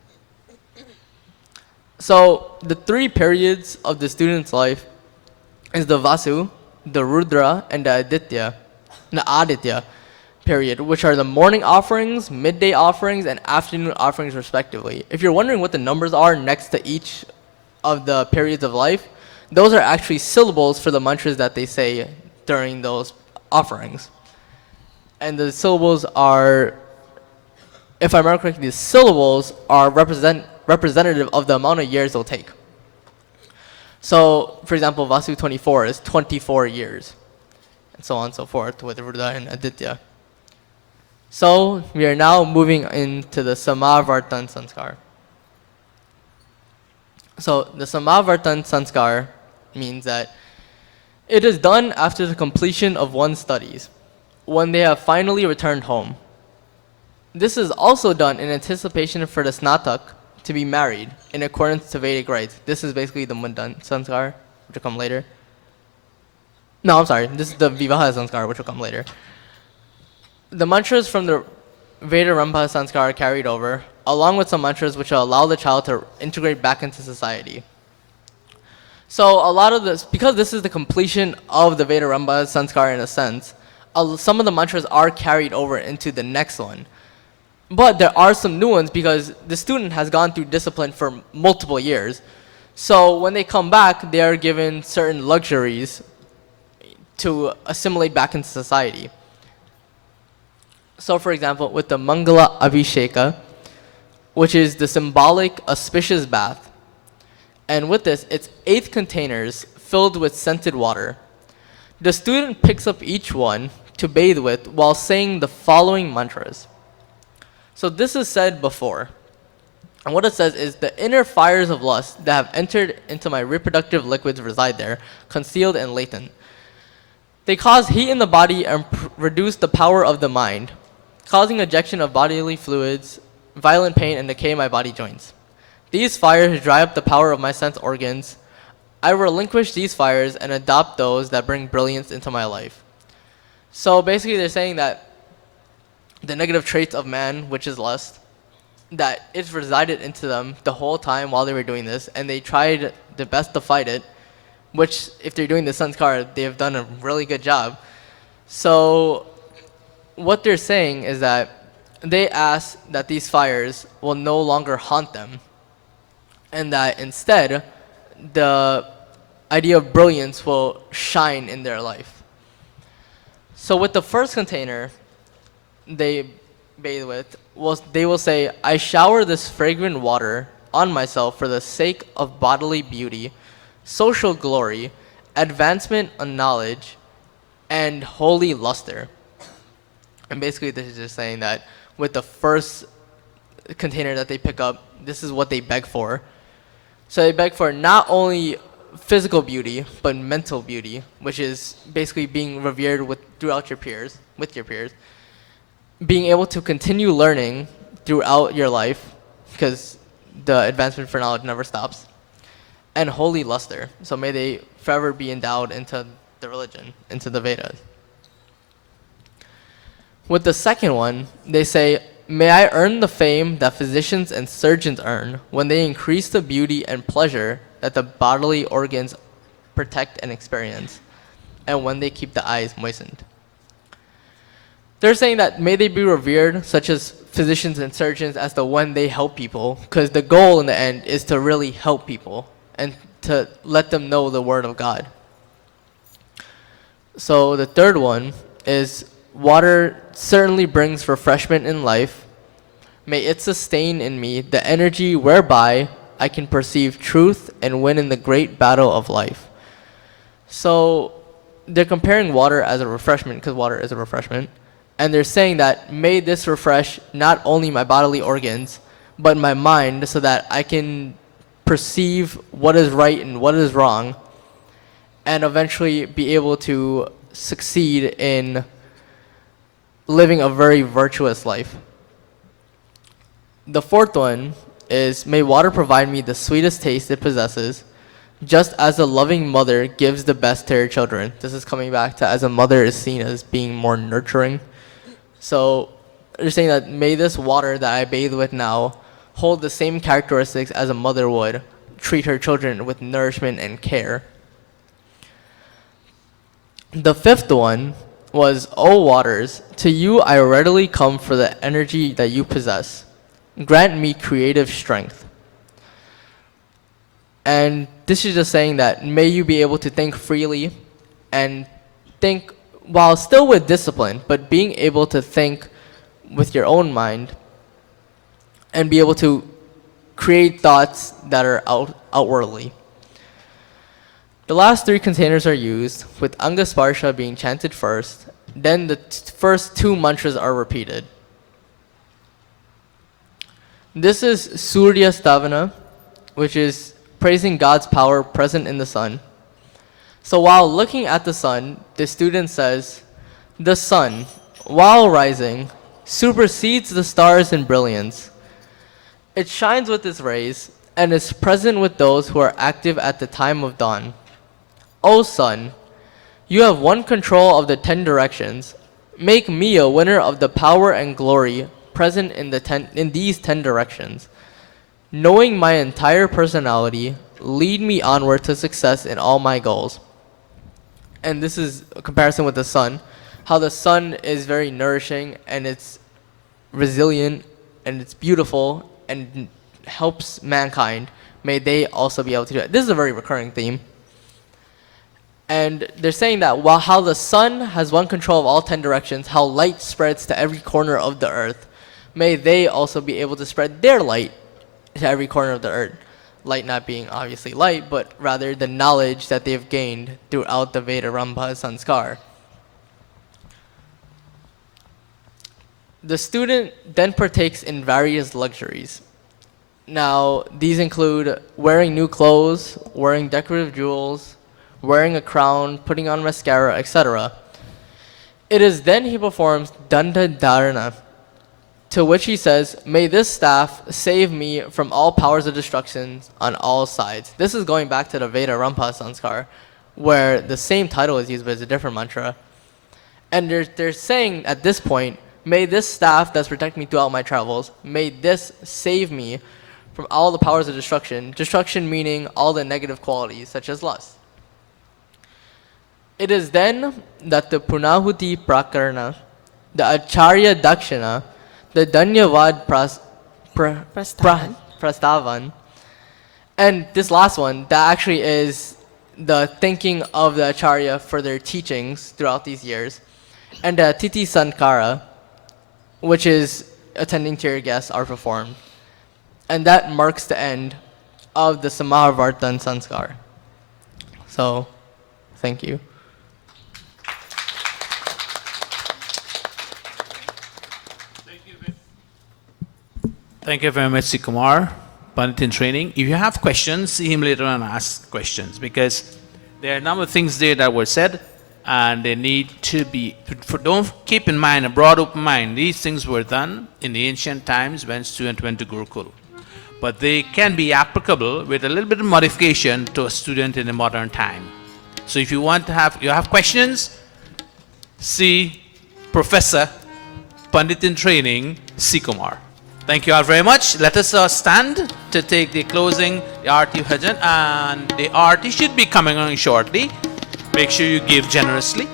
So the 3 periods of the student's life is the Vasu, the Rudra, and the Aditya period, which are the morning offerings, midday offerings, and afternoon offerings respectively. If you're wondering what the numbers are next to each of the periods of life, those are actually syllables for the mantras that they say during those offerings. And the syllables are, if I remember correctly, the syllables are representative of the amount of years they'll take. So, for example, Vasu 24 is 24 years, and so on and so forth with Rudra and Aditya. So, we are now moving into the Samavartan Sanskar. So, the Samavartan Sanskar means that it is done after the completion of one's studies, when they have finally returned home. This is also done in anticipation for the Snatak to be married in accordance to Vedic rites. This is basically the Mundan Sanskar, which will come later. No, I'm sorry. This is the Vivaha Sanskar, which will come later. The mantras from the Vedarambha Sanskar are carried over, along with some mantras which will allow the child to integrate back into society. So a lot of this, because this is the completion of the Vedarambha Sanskar in a sense, some of the mantras are carried over into the next one. But there are some new ones because the student has gone through discipline for multiple years. So when they come back, they are given certain luxuries to assimilate back into society. So for example, with the Mangala Abhisheka, which is the symbolic auspicious bath, and with this, it's 8 containers filled with scented water. The student picks up each one to bathe with while saying the following mantras. So this is said before. And what it says is, the inner fires of lust that have entered into my reproductive liquids reside there, concealed and latent. They cause heat in the body and reduce the power of the mind, causing ejection of bodily fluids, violent pain, and decay in my body joints. These fires dry up the power of my sense organs. I relinquish these fires and adopt those that bring brilliance into my life. So basically they're saying that the negative traits of man, which is lust, that it's resided into them the whole time while they were doing this, and they tried their best to fight it, which if they're doing the sanskar, they have done a really good job. So what they're saying is that they ask that these fires will no longer haunt them, and that instead the idea of brilliance will shine in their life. So with the first container they bathe with, they will say, I shower this fragrant water on myself for the sake of bodily beauty, social glory, advancement on knowledge, and holy luster. And basically this is just saying that with the first container that they pick up, this is what they beg for. So they beg for not only physical beauty, but mental beauty, which is basically being revered throughout your peers, with your peers, being able to continue learning throughout your life, because the advancement for knowledge never stops, and holy luster. So may they forever be endowed into the religion, into the Vedas. With the second one, they say, may I earn the fame that physicians and surgeons earn when they increase the beauty and pleasure that the bodily organs protect and experience, and when they keep the eyes moistened. They're saying that may they be revered, such as physicians and surgeons, as the when they help people, because the goal in the end is to really help people and to let them know the word of God. So the third one is, water certainly brings refreshment in life. May it sustain in me the energy whereby I can perceive truth and win in the great battle of life. So they're comparing water as a refreshment, because water is a refreshment. And they're saying that may this refresh not only my bodily organs, but my mind, so that I can perceive what is right and what is wrong, and eventually be able to succeed in living a very virtuous life. The fourth one is, may water provide me the sweetest taste it possesses, just as a loving mother gives the best to her children. This is coming back to, as a mother is seen as being more nurturing. So they're saying that may this water that I bathe with now hold the same characteristics as a mother would treat her children with nourishment and care. The fifth one was, O waters, to you I readily come for the energy that you possess. Grant me creative strength. And this is just saying that may you be able to think freely and think while still with discipline, but being able to think with your own mind and be able to create thoughts that are outwardly. The last three containers are used, with Angasparsha being chanted first, then the first two mantras are repeated. This is Surya Stavana, which is praising God's power present in the sun. So while looking at the sun, the student says, the sun, while rising, supersedes the stars in brilliance. It shines with its rays and is present with those who are active at the time of dawn. O sun, you have won control of the 10 directions. Make me a winner of the power and glory present in these 10 directions. Knowing my entire personality, lead me onward to success in all my goals. And this is a comparison with the sun, how the sun is very nourishing and it's resilient and it's beautiful and helps mankind. May they also be able to do it. This is a very recurring theme. And they're saying that while how the sun has one control of all 10 directions, how light spreads to every corner of the earth, may they also be able to spread their light to every corner of the earth. Light not being obviously light, but rather the knowledge that they've gained throughout the Veda Rambha Sanskar. The student then partakes in various luxuries. Now, these include wearing new clothes, wearing decorative jewels, wearing a crown, putting on mascara, etc. It is then he performs Danda Dharana, to which he says, may this staff save me from all powers of destruction on all sides. This is going back to the Veda Rambha Sanskar, where the same title is used, but it's a different mantra. And they're saying at this point, may this staff that's protecting me throughout my travels, may this save me from all the powers of destruction. Destruction meaning all the negative qualities, such as lust. It is then that the Punahuti Prakarana, the Acharya Dakshina, the Dhanyavad Prastavan, and this last one, that actually is the thinking of the Acharya for their teachings throughout these years, and the Titi Sankara, which is attending to your guests, are performed. And that marks the end of the Samavartan Sanskar. So, thank you. Thank you very much, Kumar. Pandit in training. If you have questions, see him later and ask questions, because there are a number of things there that were said, and they need to be, don't keep in mind, a broad open mind. These things were done in the ancient times when students went to Gurukula. But they can be applicable with a little bit of modification to a student in a modern time. So if you have questions, see Professor Pandit in training, C. Kumar. Thank you all very much. Let us stand to take the closing, the Aarti Bhajan, and the Aarti should be coming on shortly. Make sure you give generously.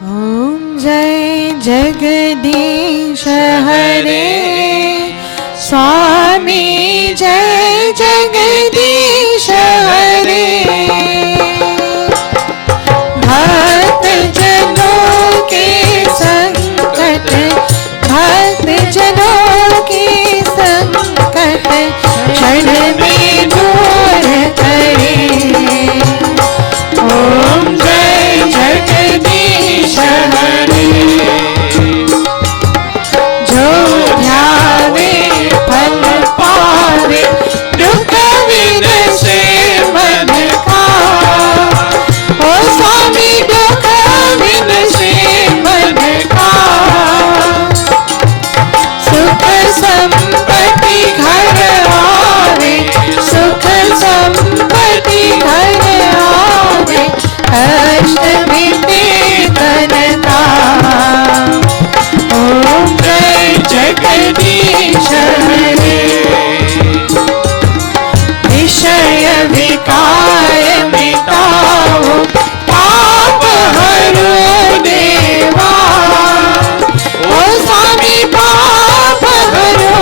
Om Jai Jagadish Hare Swami Jai Jagadish Hare Bhakt Janon ke sankat Bhakt Janon ke sankat Chad mein दूर करे Om Jai Jagadish Hare जो ध्यावे फल पावे दुख विनसे मन का ओ स्वामी दुख विनसे मन का सुख संपत्ति घर आवे सुख संपत्ति घर आवे कष्ट मिटे तन का ओम जय जगदीश हरे विषय विकार मिटाओ पाप हरो देवा ओ स्वामी पाप हरो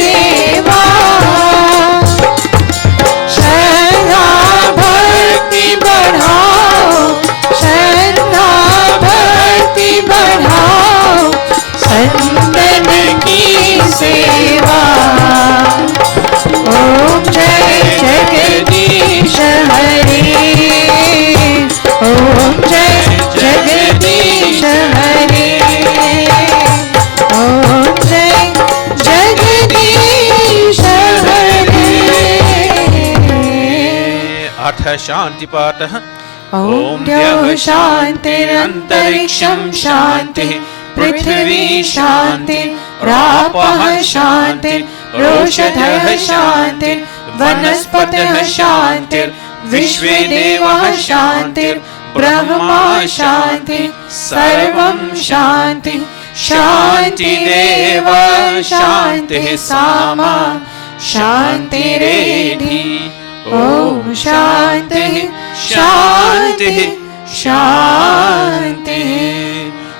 देवा श्रद्धा भक्ति बढ़ाओ श्रद्धा भक्ति बढ़ाओ संतन की सेवा ओम जय जगदीश हरे ओम जय जगदीश हरे ओम जय जगदीश हरे अथ शांति पाठ. ओम द्यौः शान्तिरन्तरिक्षं शान्तिः पृथिवी शान्तिरापः शान्तिरोषधयः शान्तिर्वनस्पतयः शान्तिर्विश्वे देवाः शान्तिर्ब्रह्मा शान्तिः सर्वं शान्तिः शान्तिरेव शान्तिः सामा शान्तिरेधि ओम शान्तिः शान्तिः शान्तिः.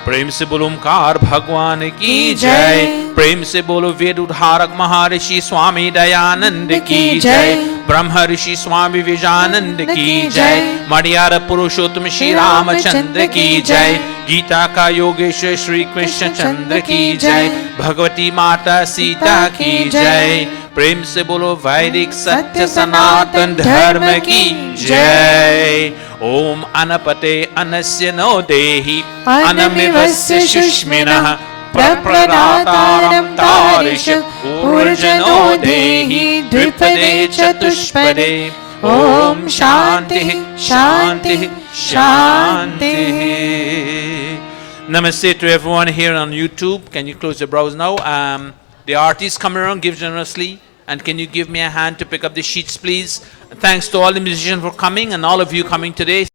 प्रेम से बोलो ओमकार भगवान की जय. प्रेम से बोलो वेद उद्धारक महर्षि स्वामी दयानंद की जय. ब्रह्म ऋषि स्वामी विवेकानंद की जय. मणियार पुरुषोत्तम श्री रामचंद्र की जय. गीता का योगेश्वर श्री कृष्ण चंद्र की जय. भगवती माता सीता की जय. प्रेम से बोलो वैदिक सत्य सनातन धर्म की जय. ओम अनपते अनस्य नो देहि अनमिवस्य शुष्मिनः प्रप्रदातारं तारिष ऊर्जनो देहि द्विपदे चतुष्पदे. ओम शांतिः शांतिः शांतिः. Namaste to everyone here on YouTube. Can you close your browser now? The artists come around, give generously. And can you give me a hand to pick up the sheets, please? Thanks to all the musicians for coming and all of you coming today.